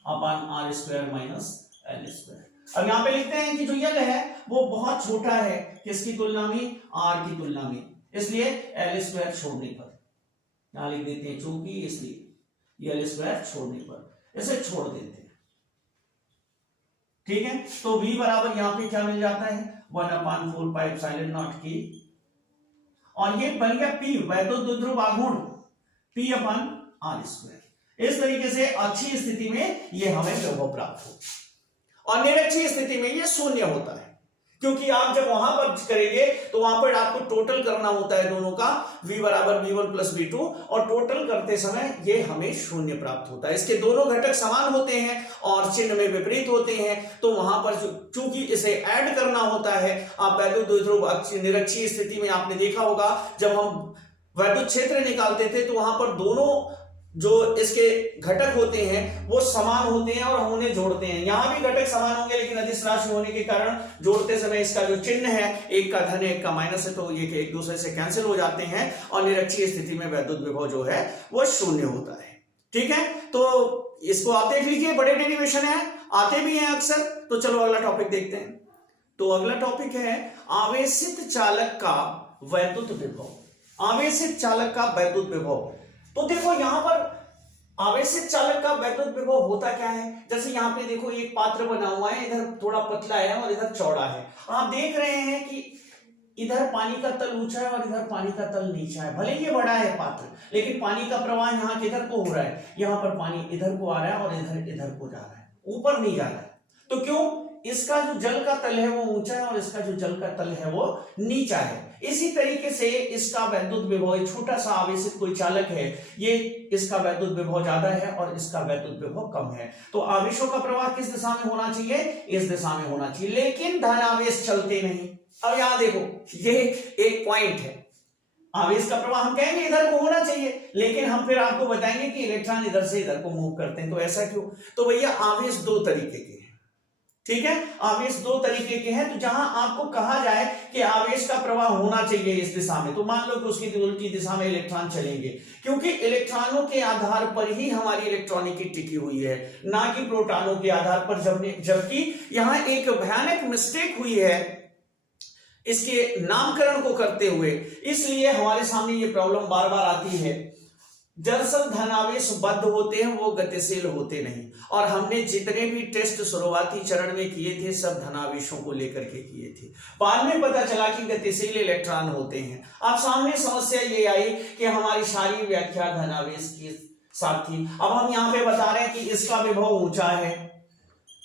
अपान R square minus L square. अब यहां पे लिखते हैं कि जो यल है वो बहुत छोटा है किसकी तुलना में, R की तुलना में, इसलिए L स्क्वायर छोड़ने पर यहां लिख देते हैं, चूंकि इसलिए L स्क्वायर छोड़ने पर इसे छोड़ देते हैं, ठीक है। तो V बराबर यहां पे क्या मिल जाता है, 1/4 पाई एप्सिलॉन नॉट की, और ये बन गया P वैद्युत द्विध्रुव आघूर्ण P अपान R स्क्वायर। इस तरीके से अच्छी स्थिति में ये हमें विभव प्राप्त हो, और निरक्षीय स्थिति में ये शून्य होता है, क्योंकि आप जब वहां पर करेंगे तो वहां पर आपको टोटल करना होता है दोनों का, V बराबर V1 प्लस V2, और टोटल करते समय ये हमें शून्य प्राप्त होता है। इसके दोनों घटक समान होते हैं और चिन्ह में विपरीत होते हैं, तो वहां पर चूंकि इसे ऐड करना होता है। आप वैद्युत द्विध्रुव निरक्षीय स्थिति में आपने देखा होगा, जब हम वैद्युत क्षेत्र निकालते थे तो वहां पर दोनों जो इसके घटक होते हैं वो समान होते हैं और हम उन्हें जोड़ते हैं। यहां भी घटक समान होंगे, लेकिन अदिश राशि होने के कारण जोड़ते समय इसका जो चिन्ह है, एक का धन एक का माइनस है, तो ये एक दूसरे से कैंसिल हो जाते हैं, और निरक्षीय स्थिति में वैद्युत विभव जो है वो शून्य होता है, ठीक है। तो इसको आप देख लीजिए, बड़े डेरिवेशन है, आते भी हैं अक्सर। तो चलो अगला टॉपिक देखते हैं। तो अगला टॉपिक है आवेशित चालक का वैद्युत विभव। आवेशित चालक का वैद्युत विभव, तो देखो यहां पर आवेशित चालक का वैद्युत विभव होता क्या है, जैसे यहां पे देखो एक पात्र बना हुआ है, इधर थोड़ा पतला है और इधर चौड़ा है। आप देख रहे हैं कि इधर पानी का तल ऊंचा है और इधर पानी का तल नीचा है। भले ये बड़ा है पात्र, लेकिन पानी का प्रवाह यहाँ किधर को हो रहा है, यहाँ पर पानी इधर को आ रहा है और इधर इधर को जा रहा है, ऊपर नहीं जा रहा है। तो क्यों, इसका जो जल का तल है वो ऊंचा है और इसका जो जल का तल है वो नीचा है। इसी तरीके से इसका वैद्युत विभव, छोटा सा आवेशित कोई चालक है, ये इसका वैद्युत विभव ज्यादा है और इसका वैद्युत विभव कम है। तो आवेशों का प्रवाह किस दिशा में होना चाहिए, इस दिशा में होना चाहिए, लेकिन धन आवेश चलते नहीं। अब यहां देखो, ये एक पॉइंट है, आवेश का प्रवाह हम कहेंगे इधर को होना चाहिए, लेकिन हम फिर आपको बताएंगे कि इलेक्ट्रॉन इधर से इधर को मूव करते हैं। तो ऐसा क्यों, तो भैया आवेश दो तरीके के हैं, ठीक है। आवेश दो तरीके के हैं। तो जहां आपको कहा जाए कि आवेश का प्रवाह होना चाहिए इस दिशा में, तो मान लो कि उसकी उल्टी दिशा में इलेक्ट्रॉन चलेंगे, क्योंकि इलेक्ट्रॉनों के आधार पर ही हमारी इलेक्ट्रॉनिकी टिकी हुई है, ना कि प्रोटॉनों के आधार पर। जबकि यहां एक भयानक मिस्टेक हुई है इसके नामकरण को करते हुए, इसलिए हमारे सामने ये प्रॉब्लम बार बार आती है। दरअसल धनावेश बद्ध होते हैं, वो गतिशील होते नहीं। और हमने जितने भी टेस्ट शुरुआती चरण में किए थे सब धनावेशों को लेकर के किए थे। बाद में पता चला कि गतिशील इलेक्ट्रॉन होते हैं। अब सामने समस्या ये आई कि हमारी सारी व्याख्या धनावेश की साथ थी। अब हम यहाँ पे बता रहे हैं कि इसका विभव ऊंचा है,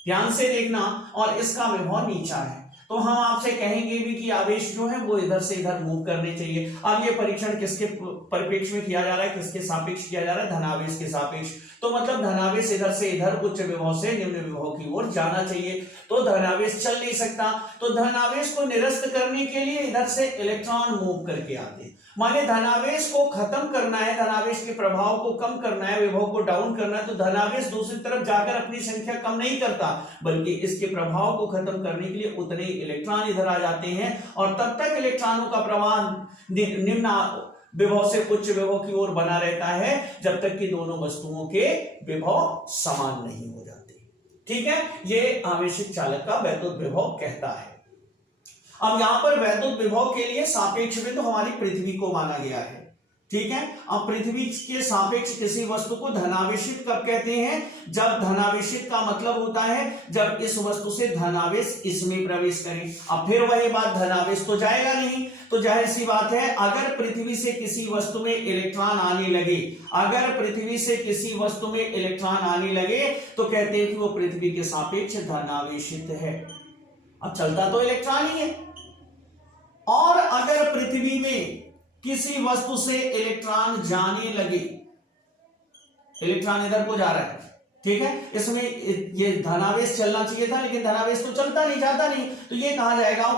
ध्यान से देखना, और इसका विभव नीचा है। तो हम आपसे कहेंगे भी कि आवेश जो है वो इधर से इधर मूव करने चाहिए। अब ये परीक्षण किसके परिप्रेक्ष्य में किया जा रहा है, किसके सापेक्ष किया जा रहा है, धनावेश के सापेक्ष। तो मतलब धनावेश इधर से इधर उच्च विभव से निम्न विभव की ओर जाना चाहिए। तो धनावेश चल नहीं सकता। तो धनावेश को निरस्त करने के लिए इधर से इलेक्ट्रॉन मूव करके आते हैं। माने धनावेश को खत्म करना है, धनावेश के प्रभाव को कम करना है, विभव को डाउन करना है, तो धनावेश दूसरी तरफ जाकर अपनी संख्या कम नहीं करता, बल्कि इसके प्रभाव को खत्म करने के लिए उतने इलेक्ट्रॉन इधर आ जाते हैं। और तब तक इलेक्ट्रॉनों का प्रवाह निम्न विभव से उच्च विभव की ओर बना रहता है जब तक कि दोनों वस्तुओं के विभव समान नहीं हो जाते। ठीक है, ये आवेशित चालक का वैद्युत विभव कहता है। अब यहां पर वैद्युत विभव के लिए सापेक्ष बिंदु हमारी पृथ्वी को माना गया है। ठीक है, अब पृथ्वी के सापेक्ष किसी वस्तु को धनावेशित कब कहते हैं? जब धनावेशित का मतलब होता है जब इस वस्तु से धनावेश इसमें प्रवेश करे। अब फिर वही बात, धनावेश तो जाएगा नहीं, तो जाहिर सी बात है अगर पृथ्वी से किसी वस्तु में इलेक्ट्रॉन आने लगे, अगर पृथ्वी से किसी वस्तु में इलेक्ट्रॉन आने लगे तो कहते हैं कि वो पृथ्वी के सापेक्ष धनावेशित है। अब चलता तो इलेक्ट्रॉन ही है। और अगर पृथ्वी में किसी वस्तु से इलेक्ट्रॉन जाने लगे, इलेक्ट्रॉन इधर को जा रहा है, ठीक है, इसमें ये धनावेश चलना चाहिए था लेकिन धनावेश तो चलता नहीं, जाता नहीं, तो ये कहा जाएगा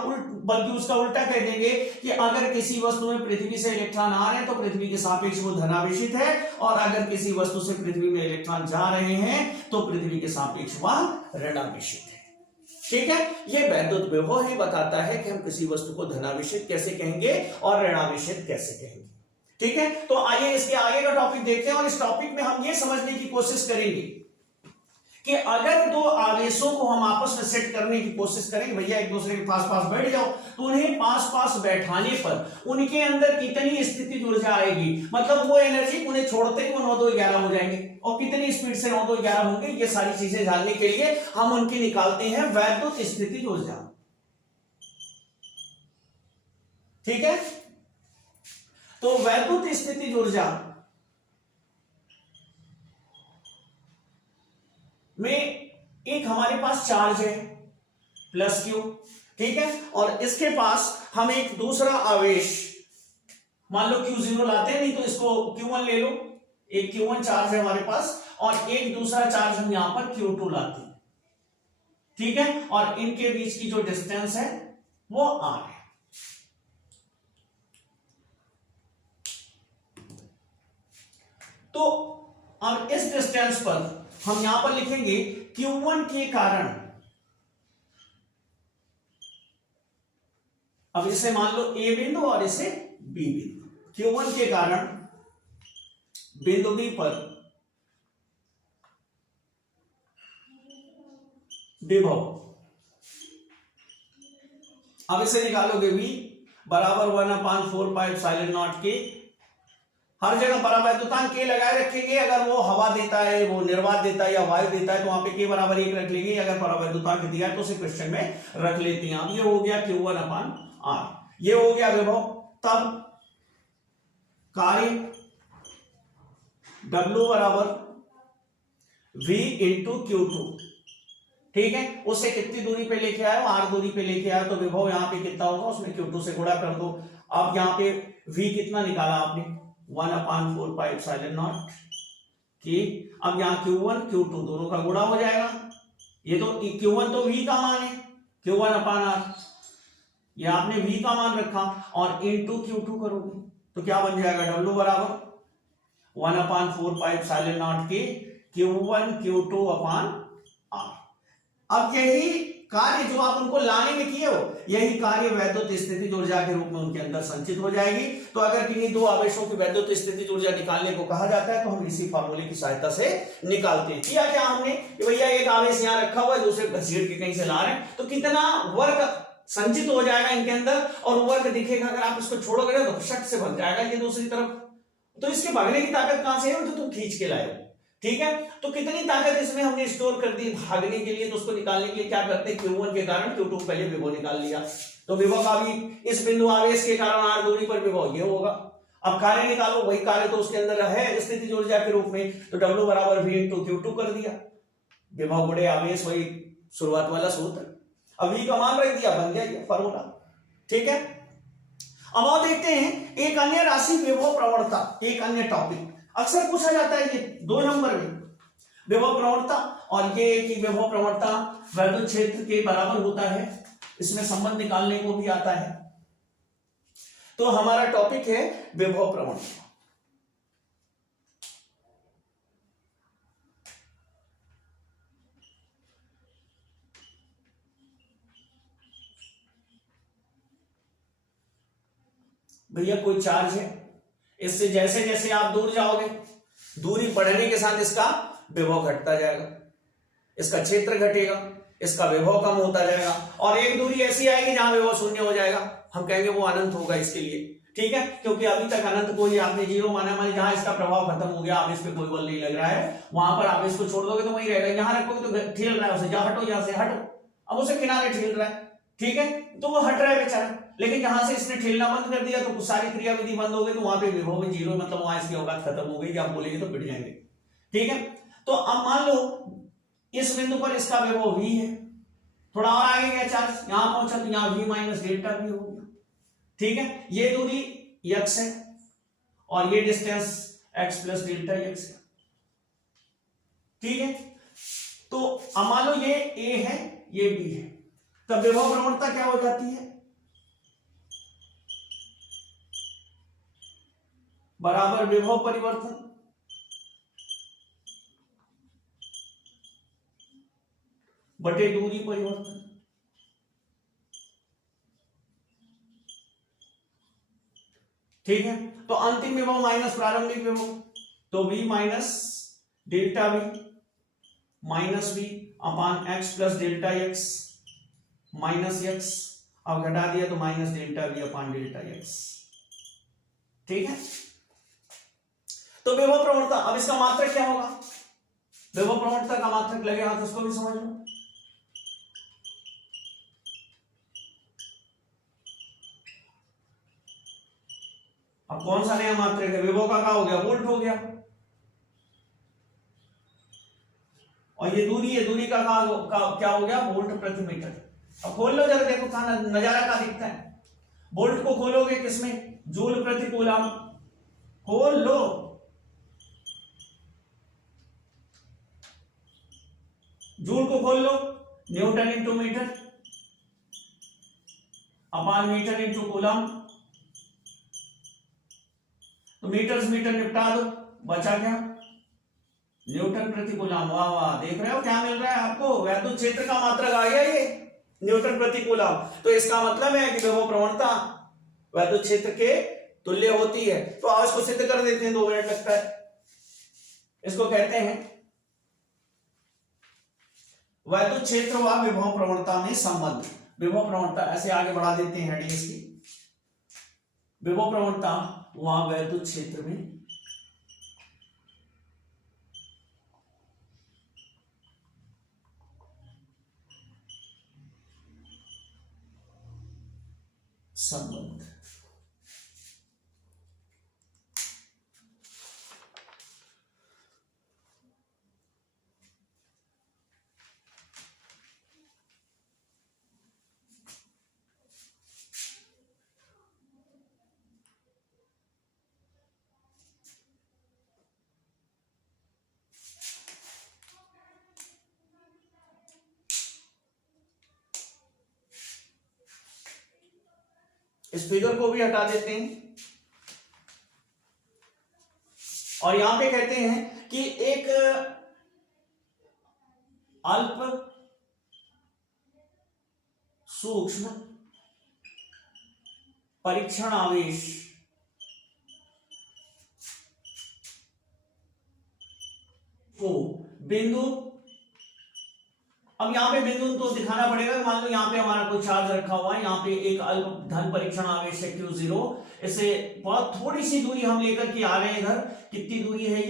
बल्कि उसका उल्टा कह देंगे कि अगर किसी वस्तु में पृथ्वी से इलेक्ट्रॉन आ रहे हैं तो पृथ्वी के सापेक्ष वो धनावेशित है, और अगर किसी वस्तु से पृथ्वी में इलेक्ट्रॉन जा रहे हैं तो पृथ्वी के सापेक्ष वह ऋणावेशित है। ठीक है, यह वैद्युत विभव ही बताता है कि हम किसी वस्तु को धनावेशित कैसे कहेंगे और ऋणावेशित कैसे कहेंगे। ठीक है, तो आइए इसके आगे का टॉपिक देखते हैं और इस टॉपिक में हम ये समझने की कोशिश करेंगे कि अगर दो आवेशों को हम आपस में सेट करने की कोशिश करें, भैया एक दूसरे के पास पास बैठ जाओ, तो उन्हें पास पास बैठाने पर उनके अंदर कितनी स्थितिज ऊर्जा आएगी, मतलब वो एनर्जी उन्हें छोड़ते ही वो 9 2 11 हो जाएंगे, और कितनी स्पीड से 9 2 11 होंगे, ये सारी चीजें जानने के लिए हम उनकी निकालते हैं वैद्युत स्थितिज ऊर्जा। ठीक है, तो वैद्युत स्थितिज ऊर्जा में एक हमारे पास चार्ज है प्लस क्यू, ठीक है, और इसके पास हम एक दूसरा आवेश मान लो Q0 लाते हैं, नहीं तो इसको Q1 ले लो, एक Q1 चार्ज है हमारे पास और एक दूसरा चार्ज हम यहां पर Q2 लाते हैं। ठीक है, और इनके बीच की जो डिस्टेंस है वो R है। तो अब इस डिस्टेंस पर हम यहां पर लिखेंगे Q1 के कारण, अब इसे मान लो A बिंदु और इसे B बिंदु, Q1 के कारण बिंदु B पर विभव, अब इसे निकालोगे V बराबर 1/4 पाई एप्सिलॉन नॉट के, हर जगह परावैद्युतांक के लगाए रखेंगे, अगर वो हवा देता है, वो निर्वात देता है या वायु देता है तो वहां पे के बराबर 1 रख लेंगे, अगर परावैद्युतांक दिया है तो उसे क्वेश्चन में रख लेते हैं। अब ये हो गया Q1/R, ये हो गया विभव। तब कार्य W बराबर V इंटू Q2, ठीक है, उसे कितनी दूरी पे लेके आए, R दूरी पे लेके आए, तो विभव यहां पे कितना होगा उसमें Q2 से गुणा कर दो। अब यहां पे V कितना निकाला आपने, 1/4 पाई एप्सिलॉन नॉट की, अब यहां Q1 Q2 दोनों का गुणा हो जाएगा, ये तो Q1 तो V का मान है, Q1/R, ये आपने V का मान रखा और इंटू Q2 करोगे तो क्या बन जाएगा, W बराबर 1/4 पाई एप्सिलॉन नॉट की Q1 Q2/R। अब यही कार्य जो आप उनको लाने में किए हो, यही कार्य वैद्युत स्थितिज ऊर्जा के रूप में उनके अंदर संचित हो जाएगी। तो अगर किन्हीं दो आवेशों की वैद्युत स्थितिज ऊर्जा निकालने को कहा जाता है तो हम इसी फार्मूले की सहायता से निकालते हैं। किया क्या हमने, भैया एक आवेश यहाँ रखा हुआ है, दूसरे घसीट के कहीं से ला रहे हैं, तो कितना वर्क संचित हो जाएगा इनके अंदर, और वर्क दिखेगा, अगर आप इसको छोड़ोगे तो शक से बन जाएगा ये दूसरी तरफ, तो इसके भागने की ताकत कहां से है, जो तुम खींच के लाए हो। ठीक है, तो कितनी ताकत इसमें हमने स्टोर कर दी भागने के लिए, तो उसको निकालने के लिए क्या करते हैं, Q1 के कारण Q2 पहले विभव निकाल लिया, तो विभव का भी इस बिंदु आवेश के कारण r दूरी पर विभव ये होगा। अब कार्य निकालो, वही कार्य तो उसके अंदर है स्थिति ऊर्जा के रूप में, तो W बराबर V इंटू Q2 कर दिया, विभव गुणे आवेश, वही शुरुआत वाला सूत्र। अब V का मान रख दिया, बन गया ये फॉर्मूला। ठीक है, अब और देखते हैं एक अन्य राशि विभव प्रवणता, एक अन्य टॉपिक अक्सर पूछा जाता है, ये 2 नंबर में विभव प्रवणता, और ये कि विभव प्रवणता वैद्युत क्षेत्र के बराबर होता है, इसमें संबंध निकालने को भी आता है। तो हमारा टॉपिक है विभव प्रवणता। भैया कोई चार्ज है, इससे जैसे जैसे आप दूर जाओगे, दूरी बढ़ने के साथ इसका विभव घटता जाएगा, इसका क्षेत्र घटेगा, इसका विभव कम होता जाएगा, और एक दूरी ऐसी आएगी जहां विभव शून्य हो जाएगा, हम कहेंगे वो अनंत होगा इसके लिए। ठीक है, क्योंकि अभी तक अनंत को ही आपने 0 माना, माने जहां इसका प्रभाव खत्म हो गया, आवेश पे कोई बल नहीं लग रहा है, वहां पर आप इसको छोड़ दोगे तो वही रहेगा, यहां रखोगे तो ठेल रहा है उसे, जहां हटो, यहां से हटो, अब उसे किनारे ठेल रहा है। ठीक है, तो वो हट रहा है बेचारा, लेकिन जहां से इसने ठेलना बंद कर दिया तो सारी क्रियाविधि बंद हो गई, तो वहां पे विभव में 0, मतलब वहां इसकी औकात खत्म हो गई, आप बोलेंगे तो पिट जाएंगे। ठीक है, तो अब मान लो इस बिंदु पर इसका विभव V है, थोड़ा और आगे गया चार्ज, यहां पहुंचा तो यहां V माइनस डेल्टा V हो गया। ठीक है, ये दूरी x है और ये distance x plus delta x है। ठीक है, तो अब मान लो ये A है, ये B है, तब विभव प्रवणता क्या हो जाती है, बराबर विभव परिवर्तन बटे दूरी परिवर्तन। ठीक है, तो अंतिम विभव माइनस प्रारंभिक विभव, तो V minus delta V minus V अपान x plus delta x minus x, अब घटा दिया तो माइनस डेल्टा V अपान डेल्टा x। ठीक है, तो विभव प्रवणता, अब इसका मात्रक क्या होगा, विभव प्रवणता का मात्रक लगे हाथ, उसको भी समझ लो। अब कौन सा नया मात्रक है, विभव का क्या हो गया, वोल्ट हो गया, और ये दूरी है, दूरी का क्या हो गया, वोल्ट प्रति मीटर। अब खोल लो जरा, देखो कहां नजारा क्या दिखता है, वोल्ट को खोलोगे किसमें, जूल प्रति कूलम, खोल लो, जूल को खोल लो, न्यूटन इंटू मीटर अपान मीटर इंटू कूलम, तो मीटर से मीटर निपटा दो, बचा क्या, न्यूटन प्रति कूलम। वाह वाह, देख रहे हो क्या मिल रहा है आपको, वैद्युत क्षेत्र का मात्रक आ गया ये न्यूटन प्रति कूलम। तो इसका मतलब है कि विभव प्रवणता वैद्युत क्षेत्र के तुल्य होती है। तो आज को सिद्ध कर देते हैं, 2 मिनट लगता है। इसको कहते हैं वैद्युत क्षेत्र व विभव प्रवणता में संबंध। विभव प्रवणता ऐसे आगे बढ़ा देते हैं हेडिंग इसकी, विभव प्रवणता व वैद्युत क्षेत्र में संबंध। इस फिगर को भी हटा देते हैं और यहां पे कहते हैं कि एक अल्प सूक्ष्म परीक्षण आवेश को बिंदु अब यहाँ पे बिंदु तो दिखाना पड़ेगा। मान लो यहाँ पे हमारा कोई चार्ज रखा हुआ है, यहाँ पे एक अल्प धन परीक्षण आवेश है Q0, इसे बहुत थोड़ी सी दूरी हम लेकर के आ रहे हैं इधर। कितनी दूरी है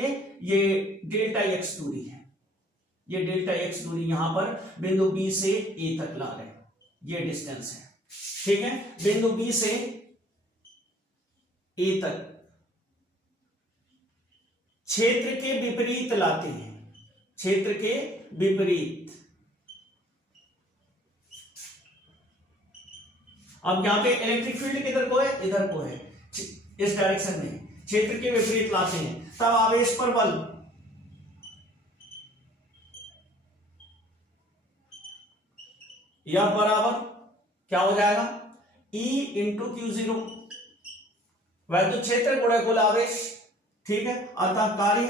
ये डेल्टा x दूरी है, ये डेल्टा x दूरी यहां पर बिंदु B से A तक ला रहे हैं, ये डिस्टेंस है। ठीक है, बिंदु B से A तक क्षेत्र के विपरीत लाते हैं, क्षेत्र के विपरीत। अब यहां पे इलेक्ट्रिक फील्ड किधर को है, इधर को है, इस डायरेक्शन में क्षेत्र के विपरीत लाते हैं, तब आवेश पर बल F बराबर क्या हो जाएगा, E इंटू Q0, वैद्युत क्षेत्र गुणा कुल आवेश। ठीक है, अतः कार्य,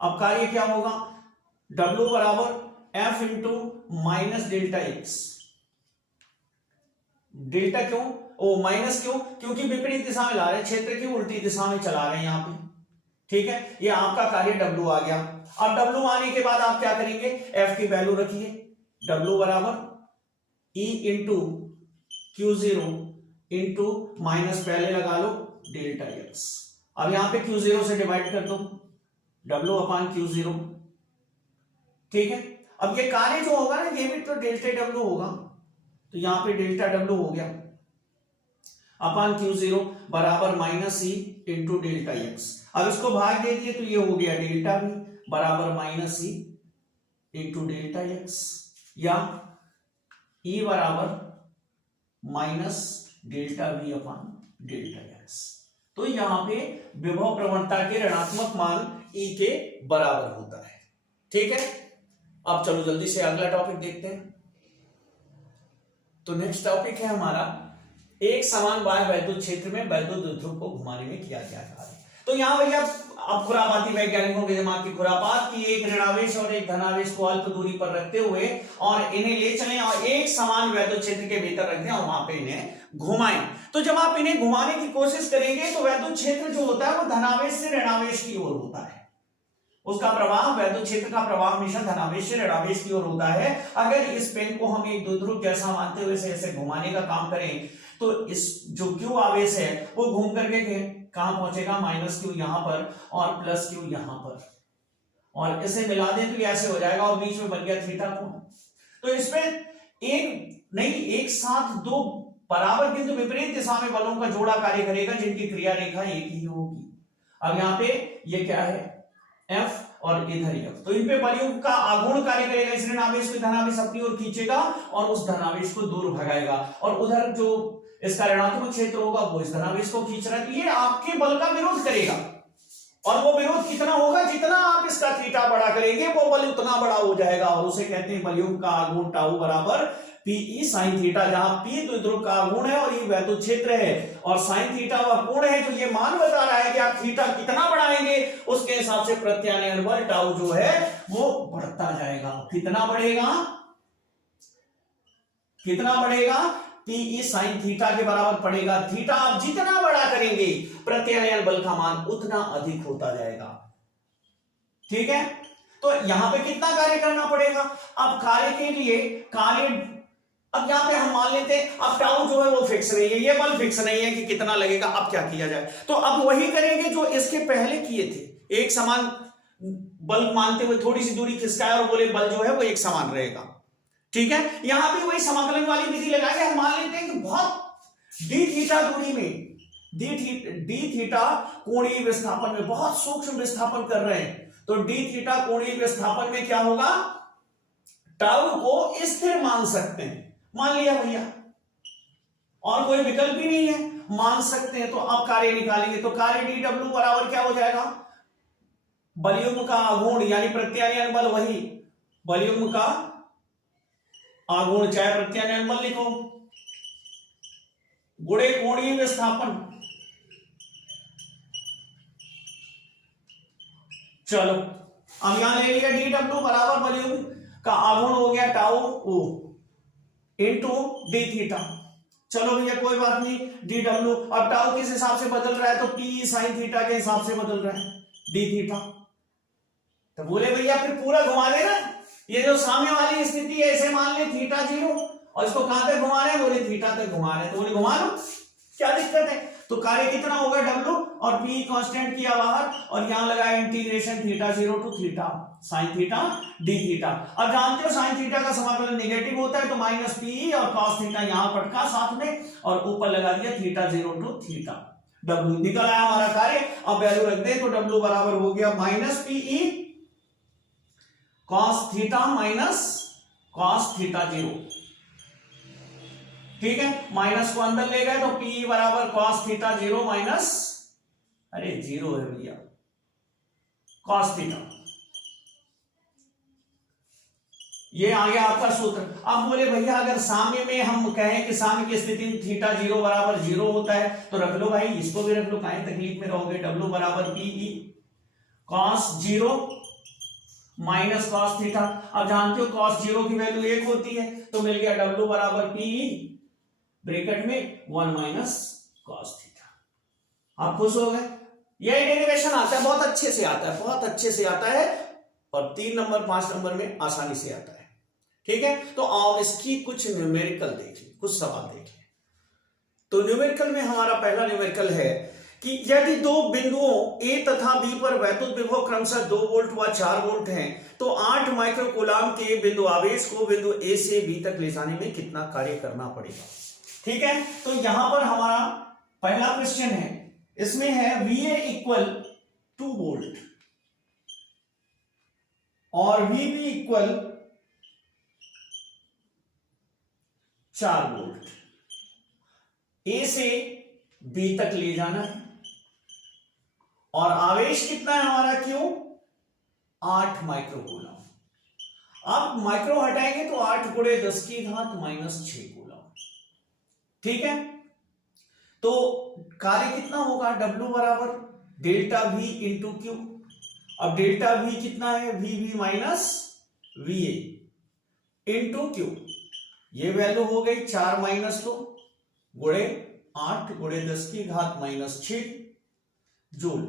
अब कार्य क्या होगा, W बराबर F into minus delta x. Delta क्यों, ओ माइनस क्यों, क्योंकि विपरीत दिशा में ला रहे हैं, क्षेत्र की उल्टी दिशा में चला रहे हैं यहां पे। ठीक है, ये आपका कार्य W आ गया। अब W आने के बाद आप क्या करेंगे, F की वैल्यू रखिए, W बराबर E into Q0 into minus पहले लगा लो डेल्टा एक्स। अब यहां पे Q0 से डिवाइड कर दो, W अपान Q0। ठीक है, अब ये कार्य जो होगा ना, ये भी तो डेल्टा W होगा, तो यहां पे डेल्टा W हो गया अपान Q0 बराबर minus E into delta x. अब इसको भाग दे दिए तो ये हो गया डेल्टा V बराबर minus E into delta x, या E बराबर माइनस डेल्टा V अपान डेल्टा एक्स। तो यहां पे विभव प्रवणता के ऋणात्मक मान E के बराबर होता है। ठीक है, अब चलो जल्दी से अगला टॉपिक देखते हैं। तो नेक्स्ट टॉपिक है हमारा, एक समान वाय वैद्युत क्षेत्र में वैद्युत द्विध्रुव को घुमाने में किया गया कार्य। तो यहां भैया अब खुरापाती वैज्ञानिकों के दिमाग की खुरापात की एक ऋणावेश और एक धनावेश को अल्प दूरी पर रखते हुए और इन्हें ले चलें और एक समान वैद्युत क्षेत्र के भीतर रख दें और वहां पे इन्हें घुमाएं। तो जब आप इन्हें घुमाने की कोशिश करेंगे तो वैद्युत क्षेत्र जो होता है वो धनावेश से ऋणावेश की ओर होता है, उसका प्रवाह, वैद्युत क्षेत्र का प्रवाह हमेशा धनावेश से ऋणावेश की ओर होता है। अगर इस पेन को हम एक द्विध्रुव जैसा मानते हुए ऐसे घुमाने का काम करें तो इस जो Q आवेश है वो घूम करके कहां पहुंचेगा, माइनस Q यहां पर और प्लस Q यहां पर, और इसे मिला दें तो ऐसे हो जाएगा और बीच में बन गया थीटा कोण। तो इसमें एक नहीं, एक साथ दो बराबर किंतु विपरीत दिशा में बलों का जोड़ा कार्य करेगा जिनकी क्रिया रेखा एक ही होगी। अब यहाँ पे ये क्या है, F और इधर F, तो इन पे बलयुग्म का आघूर्ण कार्य करेगा, इस ऋणावेश को धनावेश अपनी ओर खींचेगा और उस धनावेश को दूर भगाएगा, और उधर जो इसका ऋणात्मक क्षेत्र होगा वो इस धनावेश को खींच रहा है, तो ये आपके बल का विरोध करेगा। और वो विरोध कितना होगा, जितना आप इसका थीटा बड़ा करेंगे वो बल उतना बड़ा हो जाएगा, और उसे कहते हैं बलयुग्म का आघूर्ण टाउ बराबर पीई साइन थीटा, जहां पी द्विध्रुव का आघूर्ण है और ये वैद्युत क्षेत्र है और साइन थीटा वह कोण है जो ये मान बता रहा है कि आप थीटा कितना बढ़ाएंगे उसके हिसाब से प्रत्यानयन बल टाउ जो है वो बढ़ता जाएगा। कितना बढ़ेगा, कितना बढ़ेगा, पीई साइन थीटा के बराबर पड़ेगा। थीटा आप जितना बड़ा करेंगे प्रत्यानयन बल का मान उतना अधिक होता जाएगा। ठीक है, तो यहां पे कितना कार्य करना पड़ेगा, अब कार्य के लिए कार्य, अब यहां पे हम मान लेते हैं अब टाउ जो है वो फिक्स नहीं है, ये बल फिक्स नहीं है कि कितना लगेगा। अब क्या किया जाए, तो अब वही करेंगे जो इसके पहले किए थे, एक समान बल मानते हुए थोड़ी सी दूरी खिसकाया और बोले बल जो है वो एक समान रहेगा। ठीक है, यहां भी वही समाकलन वाली विधि लगाएंगे। हम मान लेते हैं कि बहुत डी थीटा दूरी में, डी थीटा कोणीय विस्थापन में बहुत सूक्ष्म विस्थापन कर रहे हैं, तो डी थीटा कोणीय विस्थापन में क्या होगा, टाउ को स्थिर मान सकते हैं, मान लिया भैया, और कोई विकल्प ही नहीं है, मान सकते हैं। तो अब कार्य निकालेंगे, तो कार्य डी डब्ल्यू बराबर क्या हो जाएगा, बलयुग्म का आघूर्ण यानी प्रत्यानयन बल, वही बलयुग्म का आघूर्ण चाहे प्रत्यानयन बल लिखो, गुणे कोणीय विस्थापन। चलो अब यहां ले लिया डी डब्ल्यू बराबर बलयुग्म का आघूर्ण हो गया tau o into d theta. चलो भैया कोई बात नहीं, डी डब्ल्यू अब टाउ किस हिसाब से बदल रहा है, तो पी साइन थीटा के हिसाब से बदल रहा है, डी थीटा। तो बोले भैया फिर पूरा घुमा देना, ये जो सामने वाली स्थिति है ऐसे मान ले थीटा 0 और इसको कहां तक घुमा रहे हैं, बोले थीटा तक घुमा रहे हैं, तो बोले घुमा लो, क्या दिक्कत है। तो कार्य कितना होगा W और P कांस्टेंट किया बाहर और यहां लगाया integration theta 0 to theta sine theta d theta. अब जानते हो साइन थीटा का समाकलन नेगेटिव होता है तो माइनस पी और कॉस थीटा यहां पटका साथ में और ऊपर लगा दिया थीटा 0 टू थीटा। W निकल आया हमारा कार्य। अब वैल्यू रख दे तो W बराबर हो गया minus PE cos theta minus cos theta 0। ठीक है, माइनस को अंदर ले गए तो P बराबर कॉस थीटा 0 माइनस, अरे 0 है भैया, कॉस थीटा। ये आ गया आपका सूत्र। अब बोले भैया अगर साम्य में हम कहें कि साम्य की स्थिति में थीटा 0 बराबर 0 होता है तो रख लो भाई, इसको भी रख लो, काहे तकलीफ में रहोगे। W बराबर P cos 0 minus cos theta. अब जानते हो कॉस 0 की वैल्यू 1 होती है तो मिल गया W बराबर P ब्रैकेट में 1 माइनस कॉस थीटा। आप खुश हो गए। यह डेरिवेशन आता है, बहुत अच्छे से आता है, बहुत अच्छे से आता है और 3 नंबर 5 नंबर में आसानी से आता है। ठीक है, तो आओ इसकी कुछ न्यूमेरिकल देख लें, कुछ सवाल देख लें। तो न्यूमेरिकल में हमारा पहला न्यूमेरिकल है कि यदि दो बिंदुओं ए तथा बी पर वैद्युत विभव क्रमशः 2 वोल्ट व 4 वोल्ट हैं तो 8 माइक्रोकूलाम के बिंदु आवेश को बिंदु ए से बी तक ले जाने में कितना कार्य करना पड़ेगा। ठीक है, तो यहां पर हमारा पहला क्वेश्चन है, इसमें है VA इक्वल 2 वोल्ट और VB इक्वल 4 वोल्ट, ए से बी तक ले जाना है और आवेश कितना है हमारा क्यों 8 माइक्रोकूलम। अब माइक्रो हटाएंगे तो 8 गुणे 10 की घात माइनस 6 कूलम। ठीक है, तो कार्य कितना होगा W बराबर डेल्टा V इंटू क्यू। अब डेल्टा V कितना है VB minus VA into Q. ये वैल्यू हो गई 4 माइनस 2 गुणे 8 गुणे 10 की घात माइनस 6 जूल।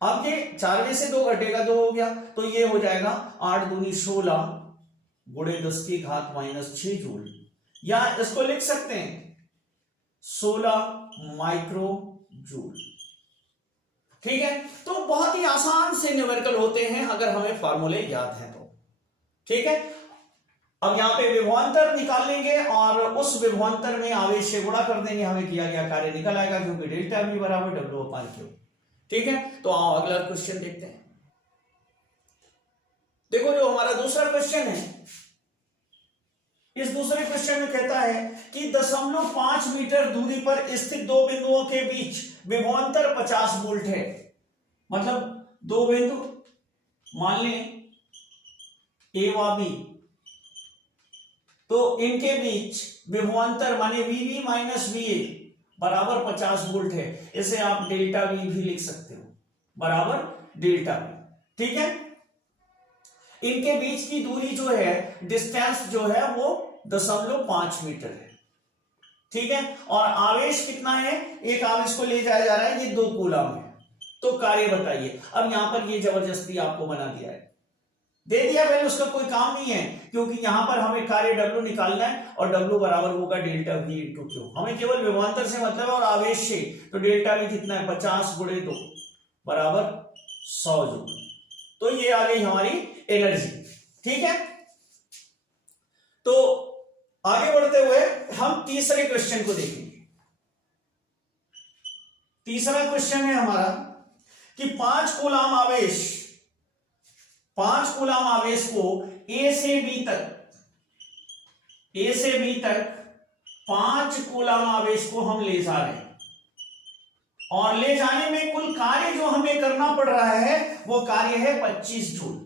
अब ये 4 में से 2 घटेगा 2 हो गया तो ये हो जाएगा 8 दूनी 16 गुणे 10 की घात माइनस 6 जूल, या इसको लिख सकते हैं 16 माइक्रो जूल। ठीक है, तो बहुत ही आसान से न्यूमेरिकल होते हैं अगर हमें फार्मूले याद हैं तो। ठीक है, अब यहां पे विभवांतर निकाल लेंगे और उस विभवांतर में आवेश से गुणा कर देंगे, हमें किया गया कार्य निकल आएगा क्योंकि डेल्टा V बराबर W अपान Q। ठीक है, तो आओ अगला क्वेश्चन देखते हैं। देखो जो हमारा दूसरा क्वेश्चन है, इस दूसरे क्वेश्चन में कहता है कि 0.5 मीटर दूरी पर स्थित दो बिंदुओं के बीच विभवांतर 50 वोल्ट है। मतलब दो बिंदु मान लें ए व बी, तो इनके बीच विभवांतर माने VB माइनस VA बराबर 50 वोल्ट है। इसे आप डेल्टा V भी लिख सकते हो, बराबर डेल्टा V। ठीक है, इनके बीच की दूरी जो है, डिस्टेंस जो है वो 0.5 मीटर है। ठीक है, और आवेश कितना है, एक आवेश को ले जाया जा रहा है, ये 2 कूलम है। तो कार्य बताइए। अब यहां पर ये जबरदस्ती आपको बना दिया है, दे दिया पहले, उसका कोई काम नहीं है क्योंकि यहां पर हमें कार्य W निकालना है और W बराबर होगा डेल्टा V इंटू क्यू। हमें केवल विभवांतर से मतलब है और आवेश से, तो डेल्टा V कितना है 50 गुणे 2 बराबर 100 जूल। तो ये आ गई हमारी एनर्जी। ठीक है, तो आगे बढ़ते हुए हम तीसरे क्वेश्चन को देखेंगे। तीसरा क्वेश्चन है हमारा कि 5 कूलम आवेश को ए से बी तक 5 कूलम आवेश को हम ले जा रहे हैं और ले जाने में कुल कार्य जो हमें करना पड़ रहा है वो कार्य है 25 जूल।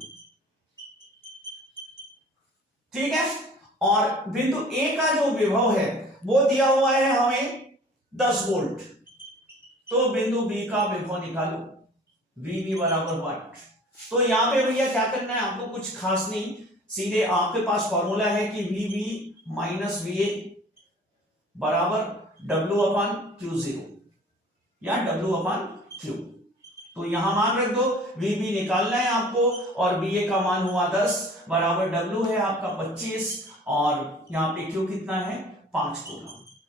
ठीक है, और बिंदु ए का जो विभव है वो दिया हुआ है हमें 10 वोल्ट। तो बिंदु बी का विभव निकालो, VB बराबर 1। तो यहां पे भैया क्या करना है आपको, कुछ खास नहीं, सीधे आपके पास फॉर्मूला है कि VB माइनस VA बराबर W अपान Q0 या W अपान Q। तो यहां मान रख दो, VB निकालना है आपको और BA का मान हुआ 10 बराबर W है आपका 25 और यहाँ पे Q कितना है 5 कूलम।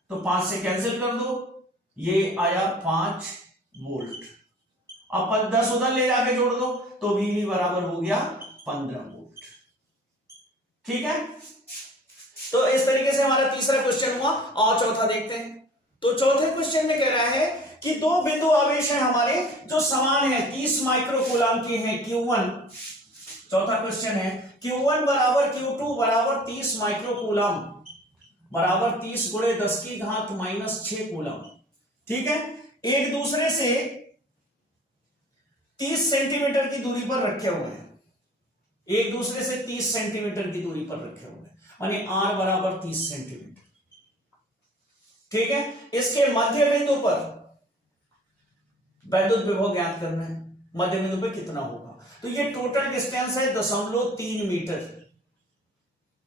तो 5 से कैंसिल कर दो, ये आया 5 वोल्ट। अब 10 उधर ले जाके जोड़ दो तो VB बराबर हो गया 15 वोल्ट। ठीक है, तो इस तरीके से हमारा तीसरा क्वेश्चन हुआ। और चौथा देखते हैं। तो चौथे क्वेश्चन में कह रहा है कि दो बिंदु आवेश है हमारे जो समान है, 30 माइक्रो कूलम के हैं Q1। चौथा क्वेश्चन है Q1 बराबर Q2 बराबर 30 माइक्रो कूलम बराबर 30 गुणे 10 की घात -6 कूलम। ठीक है, एक दूसरे से 30 सेंटीमीटर की दूरी पर रखे हुए हैं, एक दूसरे से 30 सेंटीमीटर की दूरी पर रखे हुए हैं, माने R बराबर 30 सेंटीमीटर। ठीक है, इसके मध्य बिंदु पर वैद्युत विभव ज्ञात करना है, मध्य बिंदु पे कितना होगा। तो ये टोटल डिस्टेंस है 0.3 मीटर।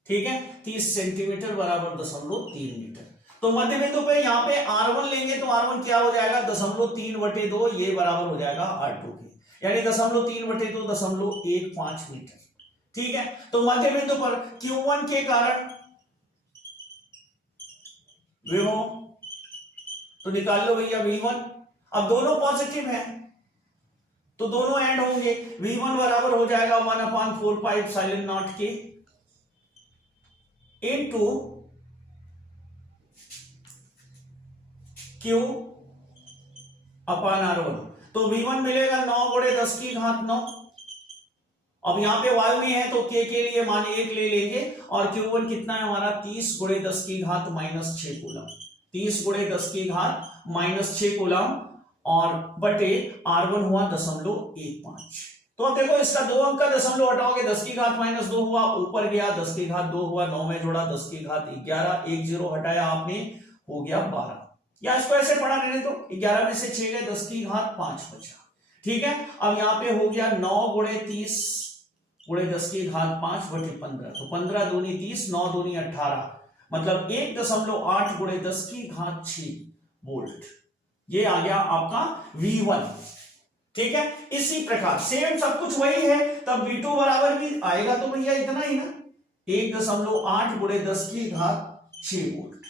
ठीक है, 30 सेंटीमीटर बराबर 0.3 मीटर। तो मध्य बिंदु पे यहां पे R1 लेंगे तो R1 क्या हो जाएगा 0.3/2, ये बराबर हो जाएगा R2 के, यानी 0.3/2 0.15 मीटर। ठीक है, तो मध्य बिंदु पर Q1 के कारण विभव तो निकाल लो भैया V1। अब दोनों पॉजिटिव हैं तो दोनों ऐड होंगे, V1 बराबर हो जाएगा 1/4πε0 के इनटू Q अपॉन R1। तो V1 मिलेगा 9 गुणे 10 की घात 9। अब यहां पे वायु में है तो K के लिए मान 1 ले लेंगे और Q1 कितना है हमारा 30 गुणे 10 की घात -6 कूलम। 30 गुणे 10 की घात -6 कूलम और बटे R1 हुआ 0.15। तो अब देखो इसका 2 अंक का दशमलव हटाओगे 10 की घात -2 हुआ, ऊपर गया 10 की घात 2 हुआ, 9 में जोड़ा 10 की घात 11, 1 0 हटाया आपने हो गया 12। या इसको ऐसे पढ़ा लेने तो 11 में से 6 गए 10 की घात 5 बचा। ठीक है, अब यहां पे हो गया 9 गुणे 30 गुणे 10 की घात 5 बटे 15। तो 15 दूनी 30, 9 दूनी 18, मतलब 1.8 गुणे 10 की घात 6 वोल्ट। ये आ गया आपका V1। ठीक है, इसी प्रकार सेम सब कुछ वही है, तब V2 बराबर भी आएगा तो भैया इतना ही ना, 1.8 गुणे 10 की घात 6 वोल्ट।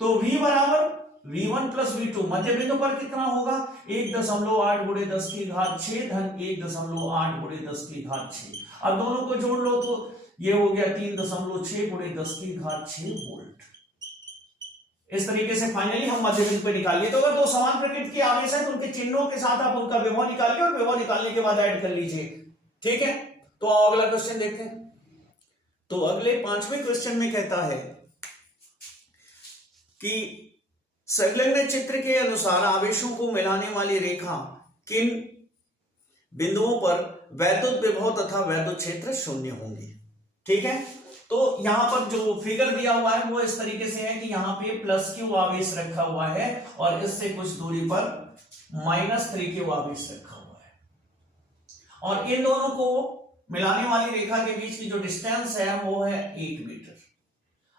तो V बराबर V1 प्लस V2, मध्य बिंदु पर कितना होगा 1.8 गुणे 10 की घात 6 धन 1.8 गुणे 10 की घात 6। अब दोनों को जोड़ लो तो ये हो गया 3.6 गुणे 10 की घात 6 वोल्ट। इस तरीके से फाइनली हम मध्य बिंदु पे निकाल लिए। तो अगर दो समान प्रकृति के आवेश है तो उनके चिन्हों के साथ आप उनका विभव निकालिए और विभव निकालने के बाद ऐड कर लीजिए। ठीक है, तो अगला क्वेश्चन देखते हैं। तो अगले 5वें क्वेश्चन में कहता है कि संलग्न चित्र के अनुसार आवेशों को मिलाने वाली रेखा किन बिंदुओं पर वैद्युत विभव तथा वैद्युत क्षेत्र शून्य होंगे। ठीक है, तो यहां पर जो फिगर दिया हुआ है वो इस तरीके से है कि यहां पे +Q आवेश रखा हुआ है और इससे कुछ दूरी पर -3Q आवेश रखा हुआ है और इन दोनों को मिलाने वाली रेखा के बीच की जो डिस्टेंस है वो है 1 मीटर।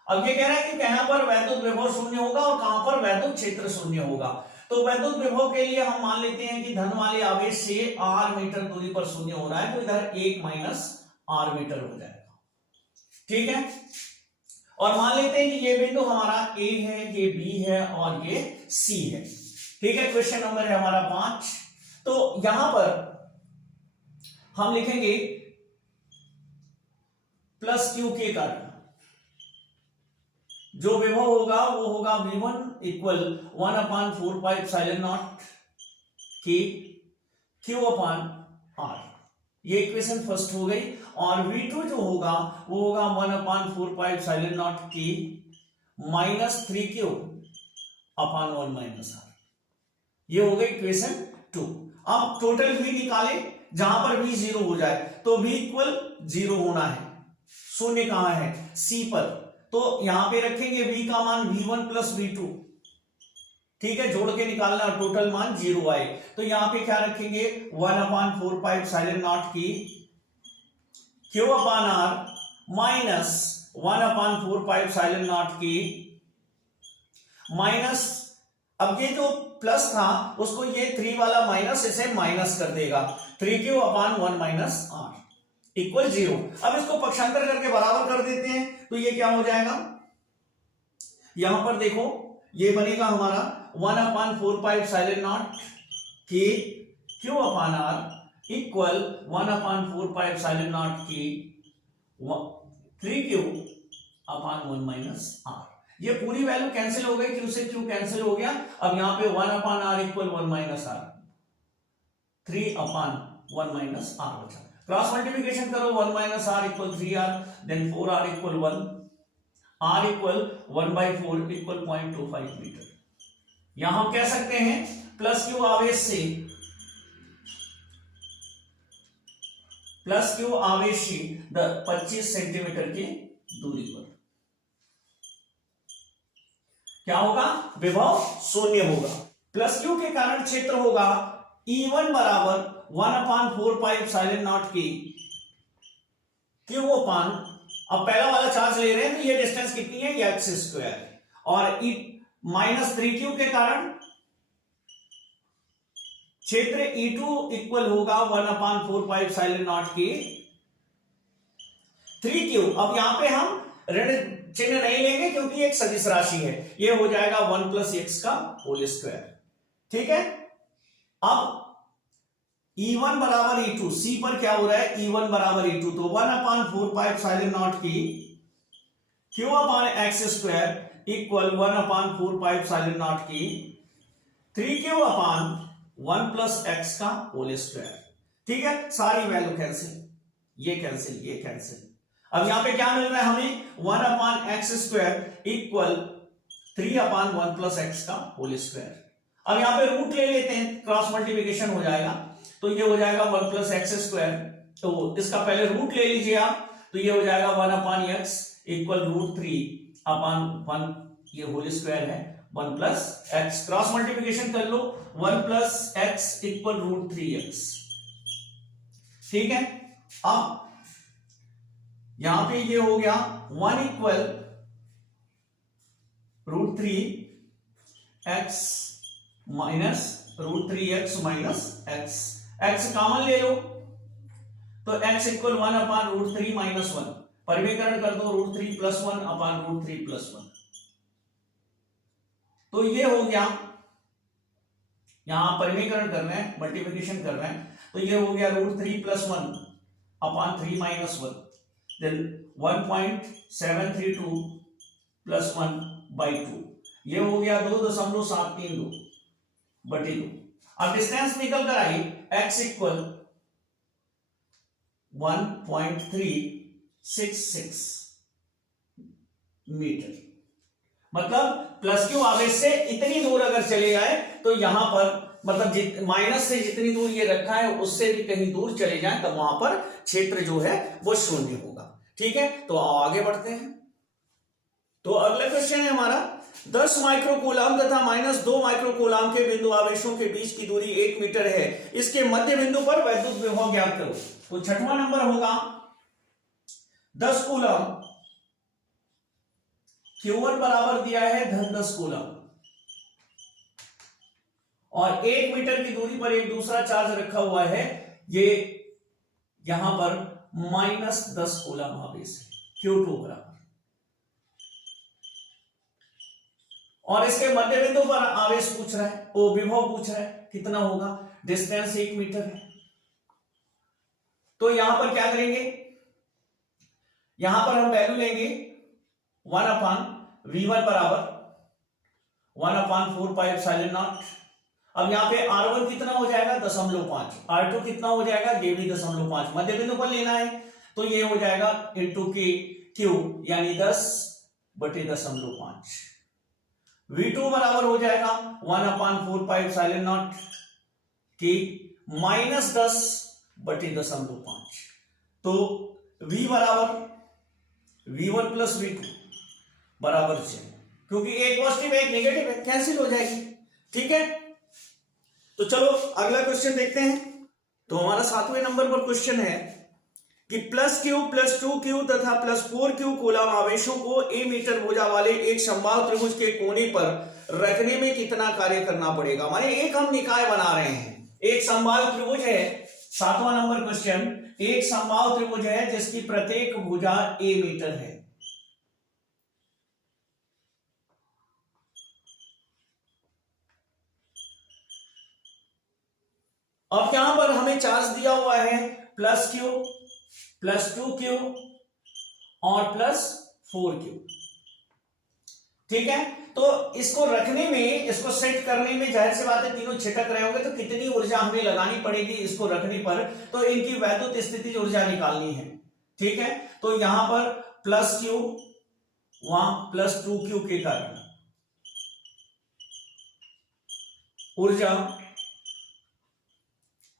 अब ये कह रहा है कि कहां पर वैद्युत विभव शून्य होगा और कहां पर वैद्युत क्षेत्र शून्य होगा। तो वैद्युत विभव के लिए हम मान लेते हैं कि धन वाले आवेश से R मीटर दूरी पर शून्य हो रहा है, तो इधर 1 - R मीटर हो जाएगा। ठीक है, और मान लेते हैं कि ये बिंदु हमारा A है, ये B है और ये C है। ठीक है, क्वेश्चन नंबर है हमारा 5। तो यहां पर हम लिखेंगे +Q के कारण जो विभव होगा वो होगा V1 = 1/4πε0 के Q अपॉन R। ये इक्वेशन फर्स्ट हो गई। और V2 जो होगा वो होगा 1/4πε0 के -3Q अपॉन 1 - R। ये हो गई इक्वेशन 2। अब टोटल V निकाले जहां पर V 0 हो जाए, तो V = 0 होना है, शून्य कहां है C पर, तो यहां पे रखेंगे V का मान V1 + V2। ठीक है, जोड़ के निकालना, टोटल मान 0 आए, तो यहां पे क्या रखेंगे 1/4πε0 की Q अपॉन R माइनस 1/4πε0 की अब ये जो प्लस था उसको ये 3 वाला माइनस इसे माइनस कर देगा, 3q अपान 1 माइनस r इक्वल 0। अब इसको पक्षांतर करके बराबर कर देते हैं तो ये क्या हो जाएगा, यहां पर देखो ये बनेगा हमारा 1 अपान 4 पाई एप्सिलॉन नॉट के q upon r equal 1 upon 4 pi epsilon not के 3q अपान 1 माइनस r। ये पूरी वैल्यू कैंसिल हो गई, q से q कैंसिल हो गया। अब यहां पे 1 upon r equal 1 minus r, 3 upon 1 minus r बचा। क्रॉस मल्टीप्लिकेशन करो, 1 minus r equal 3r, then 4r equal 1, r equal 1/4 equal 0.25 metre. यहां हम कह सकते हैं प्लस q आवेश से, प्लस q आवेश से 25 सेंटीमीटर की दूरी पर क्या होगा, विभव शून्य होगा। प्लस क्यू के कारण क्षेत्र होगा E1 बराबर 1 अपान 4 पाई एप्सिलॉन नॉट के क्यू अपान, अब पहला वाला चार्ज ले रहे हैं तो ये डिस्टेंस कितनी है, ये एक्स स्क्वायर, और माइनस 3q के कारण क्षेत्र E2 इक्वल होगा 1 अपान 4 पाई एप्सिलॉन नॉट के 3q। अब यहां पे हम ऋण चिन्ह नहीं लेंगे क्योंकि एक सदिश राशि है, ये हो जाएगा 1 प्लस एक्स का होल स्क्वायर। ठीक है, अब E1 बराबर E2, C पर क्या हो रहा है, E1 बराबर E2, तो 1 अपान 4 पाई एप्सिलॉन नॉट की Q upon x square equal 1 upon 4 pi epsilon not की 3Q अपान 1 प्लस एक्स का होल स्क्वायर। ठीक है, सारी वैल्यू कैंसिल, ये कैंसिल, ये कैंसिल। अब यहां पे क्या मिल रहा है हमें, 1 अपान x square equal 3 upon 1 plus x का होल स्क्वायर। अब यहां पे रूट ले लेते हैं, क्रॉस मल्टीप्लिकेशन हो जाएगा, तो ये हो जाएगा 1 प्लस एक्स स्क्वायर, तो इसका पहले रूट ले लीजिए आप, तो ये हो जाएगा 1 अपान एक्स इक्वल रूट 3 अपान 1, ये होल स्क्वायर है 1 प्लस एक्स। क्रॉस मल्टीप्लिकेशन कर लो, 1 plus x equal root 3x। ठीक है, अब यहां पे ये हो गया 1 equal root 3x minus root 3x minus x, x common ले लो तो x equal 1 upon root 3 minus 1, परिमेयकरण कर दो root 3 plus 1 upon root 3 plus 1, तो ये हो गया, यहां परिमेयकरण कर रहे हैं, मल्टीप्लिकेशन कर रहे हैं, तो ये हो गया root 3 plus 1 upon 3 minus 1, then 1.732 plus 1 by 2, ये हो गया 2.732 बटे 2। अब डिस्टेंस निकल कर आई x इक्वल 1.366 मीटर, मतलब प्लस क्यू आवेश से इतनी दूर अगर चले जाए तो यहां पर मतलब माइनस से जितनी दूर ये रखा है उससे भी कहीं दूर चले जाए तब वहां पर क्षेत्र जो है वो शून्य होगा। ठीक है, तो आगे बढ़ते हैं। तो अगला क्वेश्चन है हमारा 10 माइक्रोकूलम तथा माइनस 2 माइक्रोकूलम के बिंदु आवेशों के बीच की दूरी 1 मीटर है, इसके मध्य बिंदु पर वैद्युत विभव ज्ञात करो। तो छठवां नंबर होगा 10 कूलम, Q1 बराबर दिया है धन 10 कूलम, और 1 मीटर की दूरी पर एक दूसरा चार्ज रखा हुआ है, ये यहां पर माइनस 10 कूलम आवेश है, Q2 बराबर, और इसके मध्य बिंदु पर आवेश पूछ रहा है, वो विभव पूछ रहा है कितना होगा, डिस्टेंस 1 मीटर है। तो यहां पर क्या करेंगे, यहां पर हम वैल्यू लेंगे 1 अपान V1 बराबर 1 अपान 4 पाई एप्सिलॉन नॉट। अब यहां पे R1 कितना हो जाएगा 0.5, R2 कितना हो जाएगा ये भी 0.5, मध्य बिंदु पर लेना है तो ये हो जाएगा इंटू के क्यू यानी 10 बटे 0.5। V2 बराबर हो जाएगा 1 अपान 4 पाई एप्सिलॉन नॉट के माइनस 10 बटे 0.5। तो V बराबर V1 प्लस V2 बराबर 0, क्योंकि एक पॉजिटिव एक नेगेटिव है, कैंसिल हो जाएगी। ठीक है, तो चलो अगला क्वेश्चन देखते हैं। तो हमारा 7वें नंबर पर क्वेश्चन है कि +q+2q तथा +4q कूलम आवेशों को a मीटर भुजा वाले एक समबाहु त्रिभुज के कोने पर रखने में कितना कार्य करना पड़ेगा। माने एक हम निकाय बना रहे हैं, एक समबाहु त्रिभुज है, 7वां नंबर क्वेश्चन, एक समबाहु त्रिभुज है जिसकी प्रत्येक भुजा a मीटर है। अब यहां पर हमें चार्ज दिया हुआ है +q +2q और +4q, ठीक है। तो इसको रखने में, इसको सेट करने में जाहिर सी बात है तीनों छिटक रहे होंगे, तो कितनी ऊर्जा हमें लगानी पड़ेगी इसको रखने पर, तो इनकी वैद्युत स्थितिज ऊर्जा निकालनी है, ठीक है। तो यहां पर +q वहां +2q के कारण ऊर्जा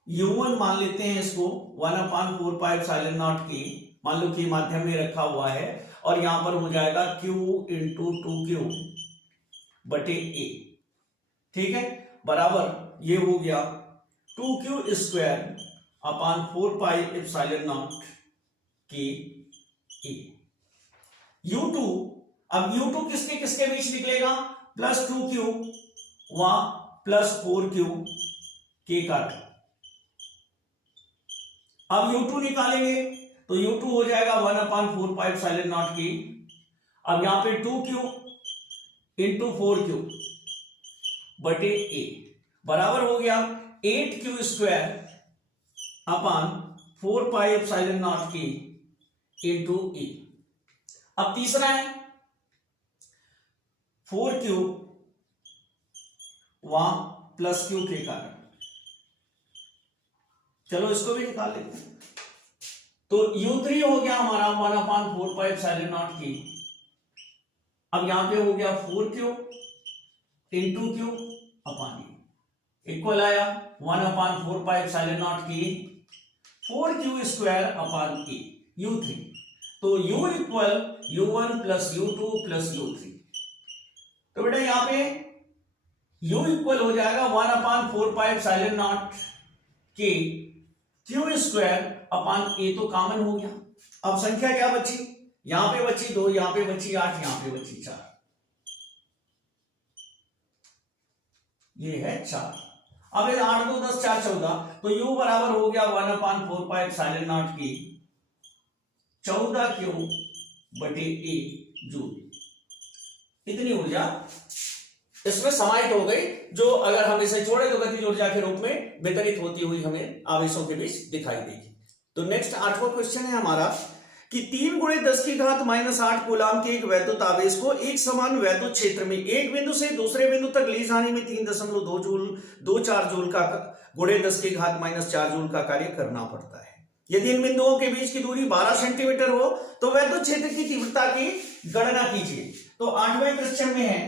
U1 मान लेते हैं इसको 1/4πε0 की, मान लो कि माध्यम में रखा हुआ है, और यहां पर हो जाएगा Q × 2Q बटे A, ठीक है, बराबर ये हो गया 2Q² अपान 4πε0 की A। U2, अब U2 किसके किसके बीच निकलेगा, +2Q व +4Q के कारण। अब U2 निकालेंगे तो U2 हो जाएगा 1/4πε0 की, अब यहां पे 2Q × 4Q बटे A बराबर हो गया 8Q² अपान 4πε0 की इंटू E। अब तीसरा है 4Q व +Q के कारण, चलो इसको भी निकाल लेते हैं। तो U3 हो गया हमारा 1/4πε0 की, अब यहां पे हो गया 4Q × Q अपान E इक्वल आया 1/4πε0 की 4Q² अपान E U3। तो U equal U1 + U2 + U3। तो बेटा यहां पे U इक्वल हो जाएगा 1/4πε0 के Q² अपान A, तो कॉमन हो गया। अब संख्या क्या बची, यहां पे बची 2, यहां पे बची 8, यहां पे बची 4, ये है 4। अब 8 2 10 4 14, तो U बराबर हो गया 1/4πε0 की 14Q बटे A जूल। इतनी ऊर्जा इसमें समाहित हो गई, जो अगर हम इसे छोड़े तो गतिज ऊर्जा के रूप में वितरित होती हुई हमें आवेशों के बीच दिखाई देगी। तो नेक्स्ट 8वां क्वेश्चन है हमारा कि 3 × 10⁻⁸ कूलाम के एक वैद्युत आवेश को एक समान वैद्युत क्षेत्र में एक बिंदु से दूसरे बिंदु तक ले जाने में 3.24 जूल का × 10⁻⁴ जूल का कार्य करना पड़ता है। यदि इन बिंदुओं के बीच की दूरी 12 सेंटीमीटर हो तो वैद्युत क्षेत्र की तीव्रता की गणना कीजिए। तो 8वें क्वेश्चन में है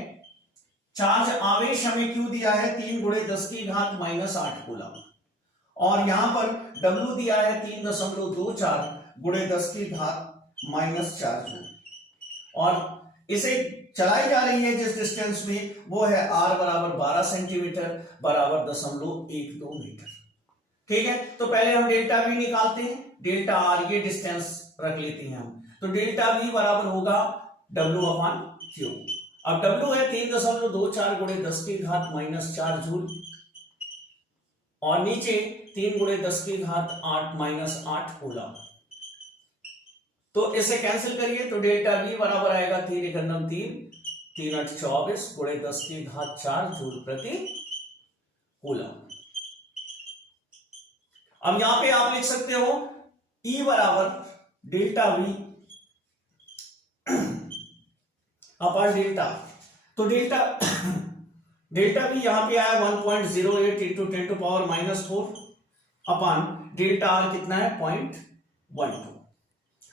चार्ज आवेश हमें क्यू दिया है 3 × 10⁻⁸ कूलम, और यहां पर W दिया है 3.24 × 10⁻⁴ जूल, और इसे चलाई जा रही है जिस डिस्टेंस में वो है R बराबर 12 सेंटीमीटर बराबर 0.12 मीटर, ठीक है। तो पहले हम डेल्टा V निकालते हैं, डेल्टा R ये डिस्टेंस रख लेते हैं हम, तो डेल्टा V बराबर होगा W/Q। अब W है 3.24 × 10⁻⁴ जूल, और नीचे 3 × 10⁻⁸ कूलम। तो इसे कैंसिल करिए तो डेल्टा V बराबर आएगा 3 × 3 3 × 24 × 10⁻⁴ जूल प्रति कूलम। अब यहां पे आप लिख सकते हो E बराबर डेल्टा V अपान डेल्टा, तो डेल्टा V यहां पे आया 1.08 × 10⁻⁻⁴ अपान डेल्टा R कितना है 0.12।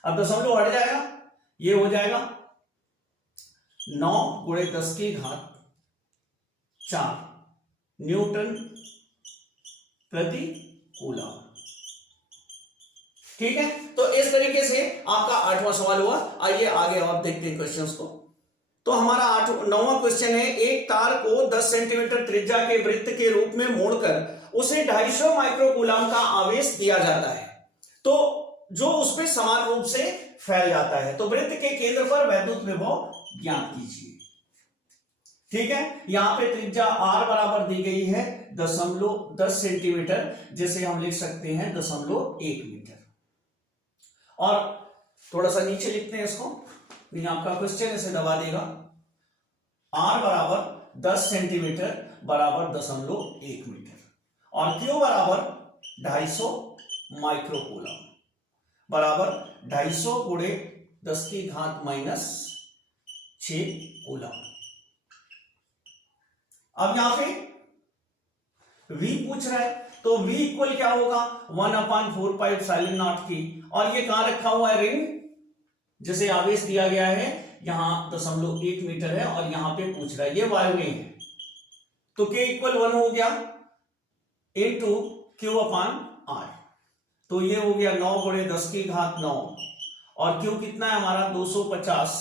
अब दशमलव हट जाएगा, ये हो जाएगा 9 × 10⁻⁴ न्यूटन प्रति कूलम, ठीक है। तो इस तरीके से आपका 8वां सवाल हुआ। आइए आगे आप देखते हैं क्वेश्चंस को। तो हमारा 9वां क्वेश्चन है एक तार को 10 सेंटीमीटर त्रिज्या के वृत्त के रूप में मोड़कर उसे 250 माइक्रो कूलम का आवेश दिया जाता है। तो जो उस पे समान रूप से फैल जाता है। तो वृत्त के केंद्र पर वैद्युत विभव ज्ञात कीजिए। ठीक है, यहां पे त्रिज्या r बराबर दी गई है 0.10 सेंटीमीटर, जिसे हम लिख सकते हैं 0.1 मीटर। और थोड़ा सा नीचे लिखते हैं इसको, नहीं आपका क्वेश्चन इसे दबा देगा। r बराबर 10 सेंटीमीटर बराबर 0.1 मीटर और q बराबर 250 माइक्रोकूलम बराबर 250 गुणे 10 की घात माइनस 6 कूलम। अब यहां पे v पूछ रहा है, तो v इक्वल क्या होगा 1/4πε0 की, और ये कहां रखा हुआ है रिंग, जिसे आवेश दिया गया है यहां 0.1 मीटर है और यहां पे पूछ रहा है ये वायु में है, तो k इक्वल 1 हो गया इंटू q/r, तो ये हो गया 9 गुणे 10 की घात 9 और q कितना है हमारा 250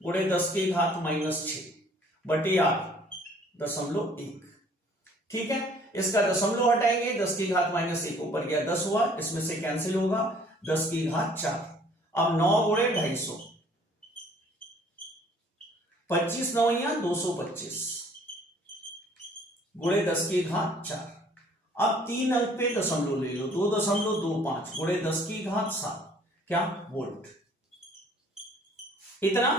गुणे 10 की घात माइनस 6 बटे r 0.1। ठीक है, इसका दशमलव हटाएंगे, 10 की घात माइनस 1 ऊपर गया 10 हुआ, इसमें से कैंसिल होगा 10 की घात 4। अब 9 गुणे 250, 25 9 या 225 गुणे 10 की घात 4। अब 3 अंक पे दशमलव ले लो, 2.25 गुणे 10 की घात 7 क्या वोल्ट। इतना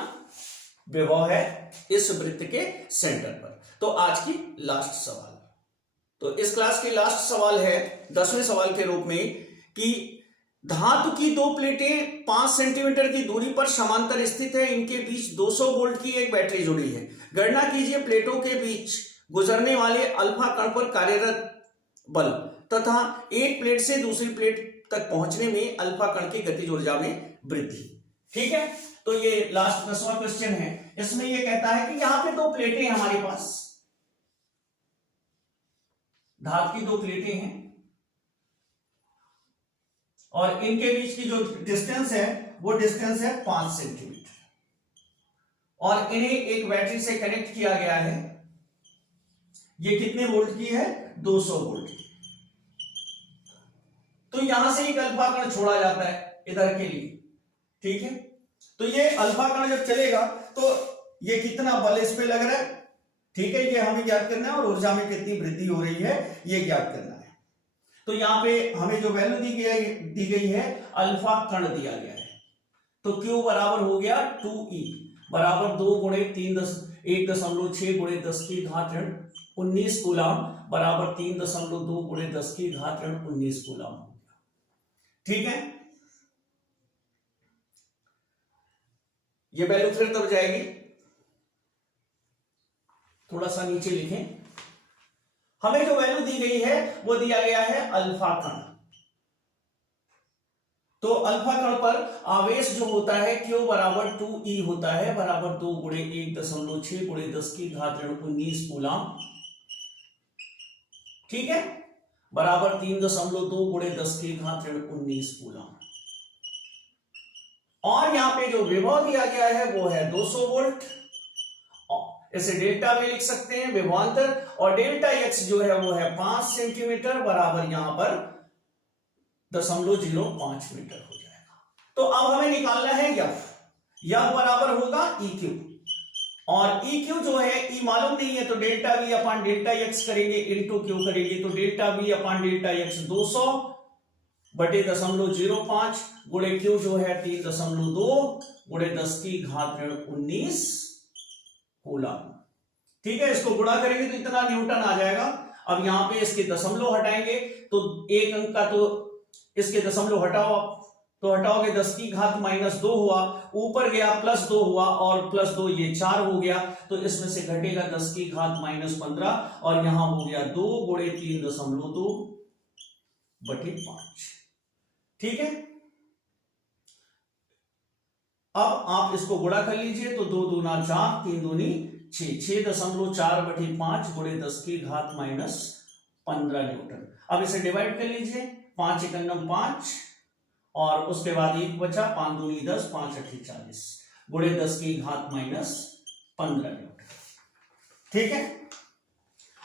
विभव है इस वृत्त के सेंटर पर। तो आज की लास्ट सवाल, तो इस क्लास की लास्ट सवाल है 10वें सवाल के रूप में कि धातु की दो प्लेटें 5 सेंटीमीटर की दूरी पर समांतर स्थित है, इनके बीच 200 वोल्ट की एक बैटरी जुड़ी है। गणना कीजिए प्लेटों के बीच गुजरने वाले अल्फा कण पर कार्यरत बल तथा एक प्लेट से दूसरी प्लेट तक पहुंचने में अल्फा कण की गतिज ऊर्जा में वृद्धि। ठीक है, तो ये लास्ट 10वां क्वेश्चन है। इसमें ये कहता है कि यहां पे दो प्लेटें हैं हमारे पास, धातु की दो प्लेटें हैं और इनके बीच की जो डिस्टेंस है वो डिस्टेंस है 5 सेंटीमीटर और इन्हें एक बैटरी से कनेक्ट किया गया है। ये कितने वोल्ट की है 200 वोल्ट की। तो यहां से एक अल्फा कण छोड़ा जाता है इधर के लिए। ठीक है, तो ये अल्फा कण जब चलेगा तो ये कितना बल इस पे लग रहा है, ठीक है, ये हमें ज्ञात करना है और ऊर्जा में कितनी वृद्धि हो रही है ये ज्ञात करना है। तो यहां पे हमें जो वैल्यू दी गई है अल्फा कण दिया गया है, तो Q बराबर हो गया 2E बराबर 2 गुणे 1.6 गुणे 10 की घात ऋण 19 कूलम बराबर 3.2 गुणे 10 की घात ऋण 19 कूलम हो गया। ठीक है, ये वैल्यू फिर तब जाएगी, थोड़ा सा नीचे लिखें। हमें जो वैल्यू दी गई है वो दिया गया है अल्फा कण। तो अल्फा कण पर आवेश जो होता है Q बराबर 2E होता है बराबर 2 गुणे 1.6 गुणे 10 की घात ऋण 19 कूलम। ठीक है, बराबर 3.2 गुणे 10 की घात ऋण 19 कूलम। और यहां पे जो विभव दिया गया है वो है 200 वोल्ट, इसे डेल्टा में लिख सकते हैं विभवांतर, और डेल्टा एक्स जो है वो है 5 सेंटीमीटर बराबर यहां पर 0.05 मीटर हो जाएगा। तो अब हमें निकालना है यफ बराबर होगा EQ, और EQ जो है E मालूम नहीं है तो डेल्टा V अपान डेल्टा एक्स करेंगे इंटू Q करेंगे, तो डेल्टा V अपान डेल्टा एक्स 200 बटे 0.05 गुणे Q जो है 3.2 गुणे 10 की घात ऋण 19 कूलम। ठीक है, इसको गुणा करेंगे तो इतना न्यूटन आ जाएगा। अब यहां पे इसके दशमलव हटाएंगे तो एक अंक का तो इसके दशमलव हटाओ, तो हटाओगे 10 की घात माइनस 2 हुआ, ऊपर गया प्लस 2 हुआ और प्लस 2 ये 4 हो गया, तो इसमें से घटेगा 10 की घात माइनस 15 और यहां हो गया 2 गुणे 3.2 बटे 5। ठीक है, अब आप इसको गुणा कर लीजिए तो 2 दूना 4 3 दूनी 6 6.4 बटे 5 गुणे 10 की घात माइनस 15 न्यूटन। अब इसे डिवाइड कर लीजिए, 5 एकम 5 और उसके बाद 1 बचा, 5 दूनी 10 5 अट्ठी 40 गुणे 10 की घात माइनस 15 न्यूटन। ठीक है,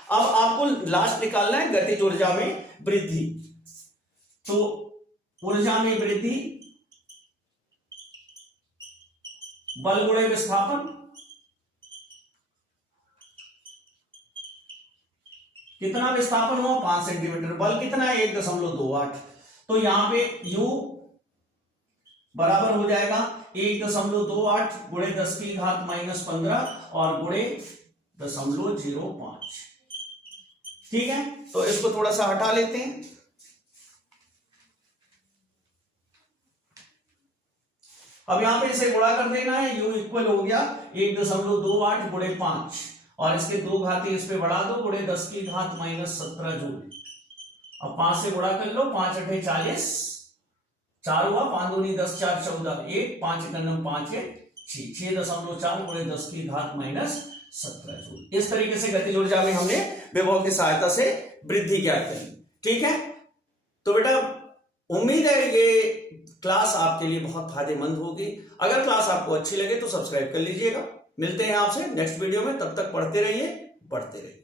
अब आपको लास्ट निकालना है गतिज ऊर्जा में वृद्धि। तो ऊर्जा में वृद्धि बल गुणे विस्थापन कितना विस्थापन हुआ 5 सेंटीमीटर, बल कितना है 1.28। तो यहां पे u बराबर हो जाएगा 1.28 गुणे 10 की घात -15 और गुणे 0.05। ठीक है, तो इसको थोड़ा सा हटा लेते हैं। अब यहां पे इसे गुणा कर देना है, u इक्वल हो गया 1.28 गुणे 5 और इसके 2 घाती इस पे बढ़ा दो गुणे 10 की घात -17 जूल। अब 5 से गुणा कर लो, 5 8 40, 4 हुआ, 5 दूनी 10, 4 14, 1, 5 1 5 है 6, 6.4 गुणे 10 की घात -17 जूल। इस तरीके से गतिज ऊर्जा में हमने विभव की सहायता से वृद्धि ज्ञात करी। ठीक है, तो बेटा उम्मीद है ये क्लास आपके लिए बहुत फायदेमंद होगी। अगर क्लास आपको अच्छी लगे तो सब्सक्राइब कर लीजिएगा। मिलते हैं आपसे नेक्स्ट वीडियो में, तब तक पढ़ते रहिए, बढ़ते रहिए।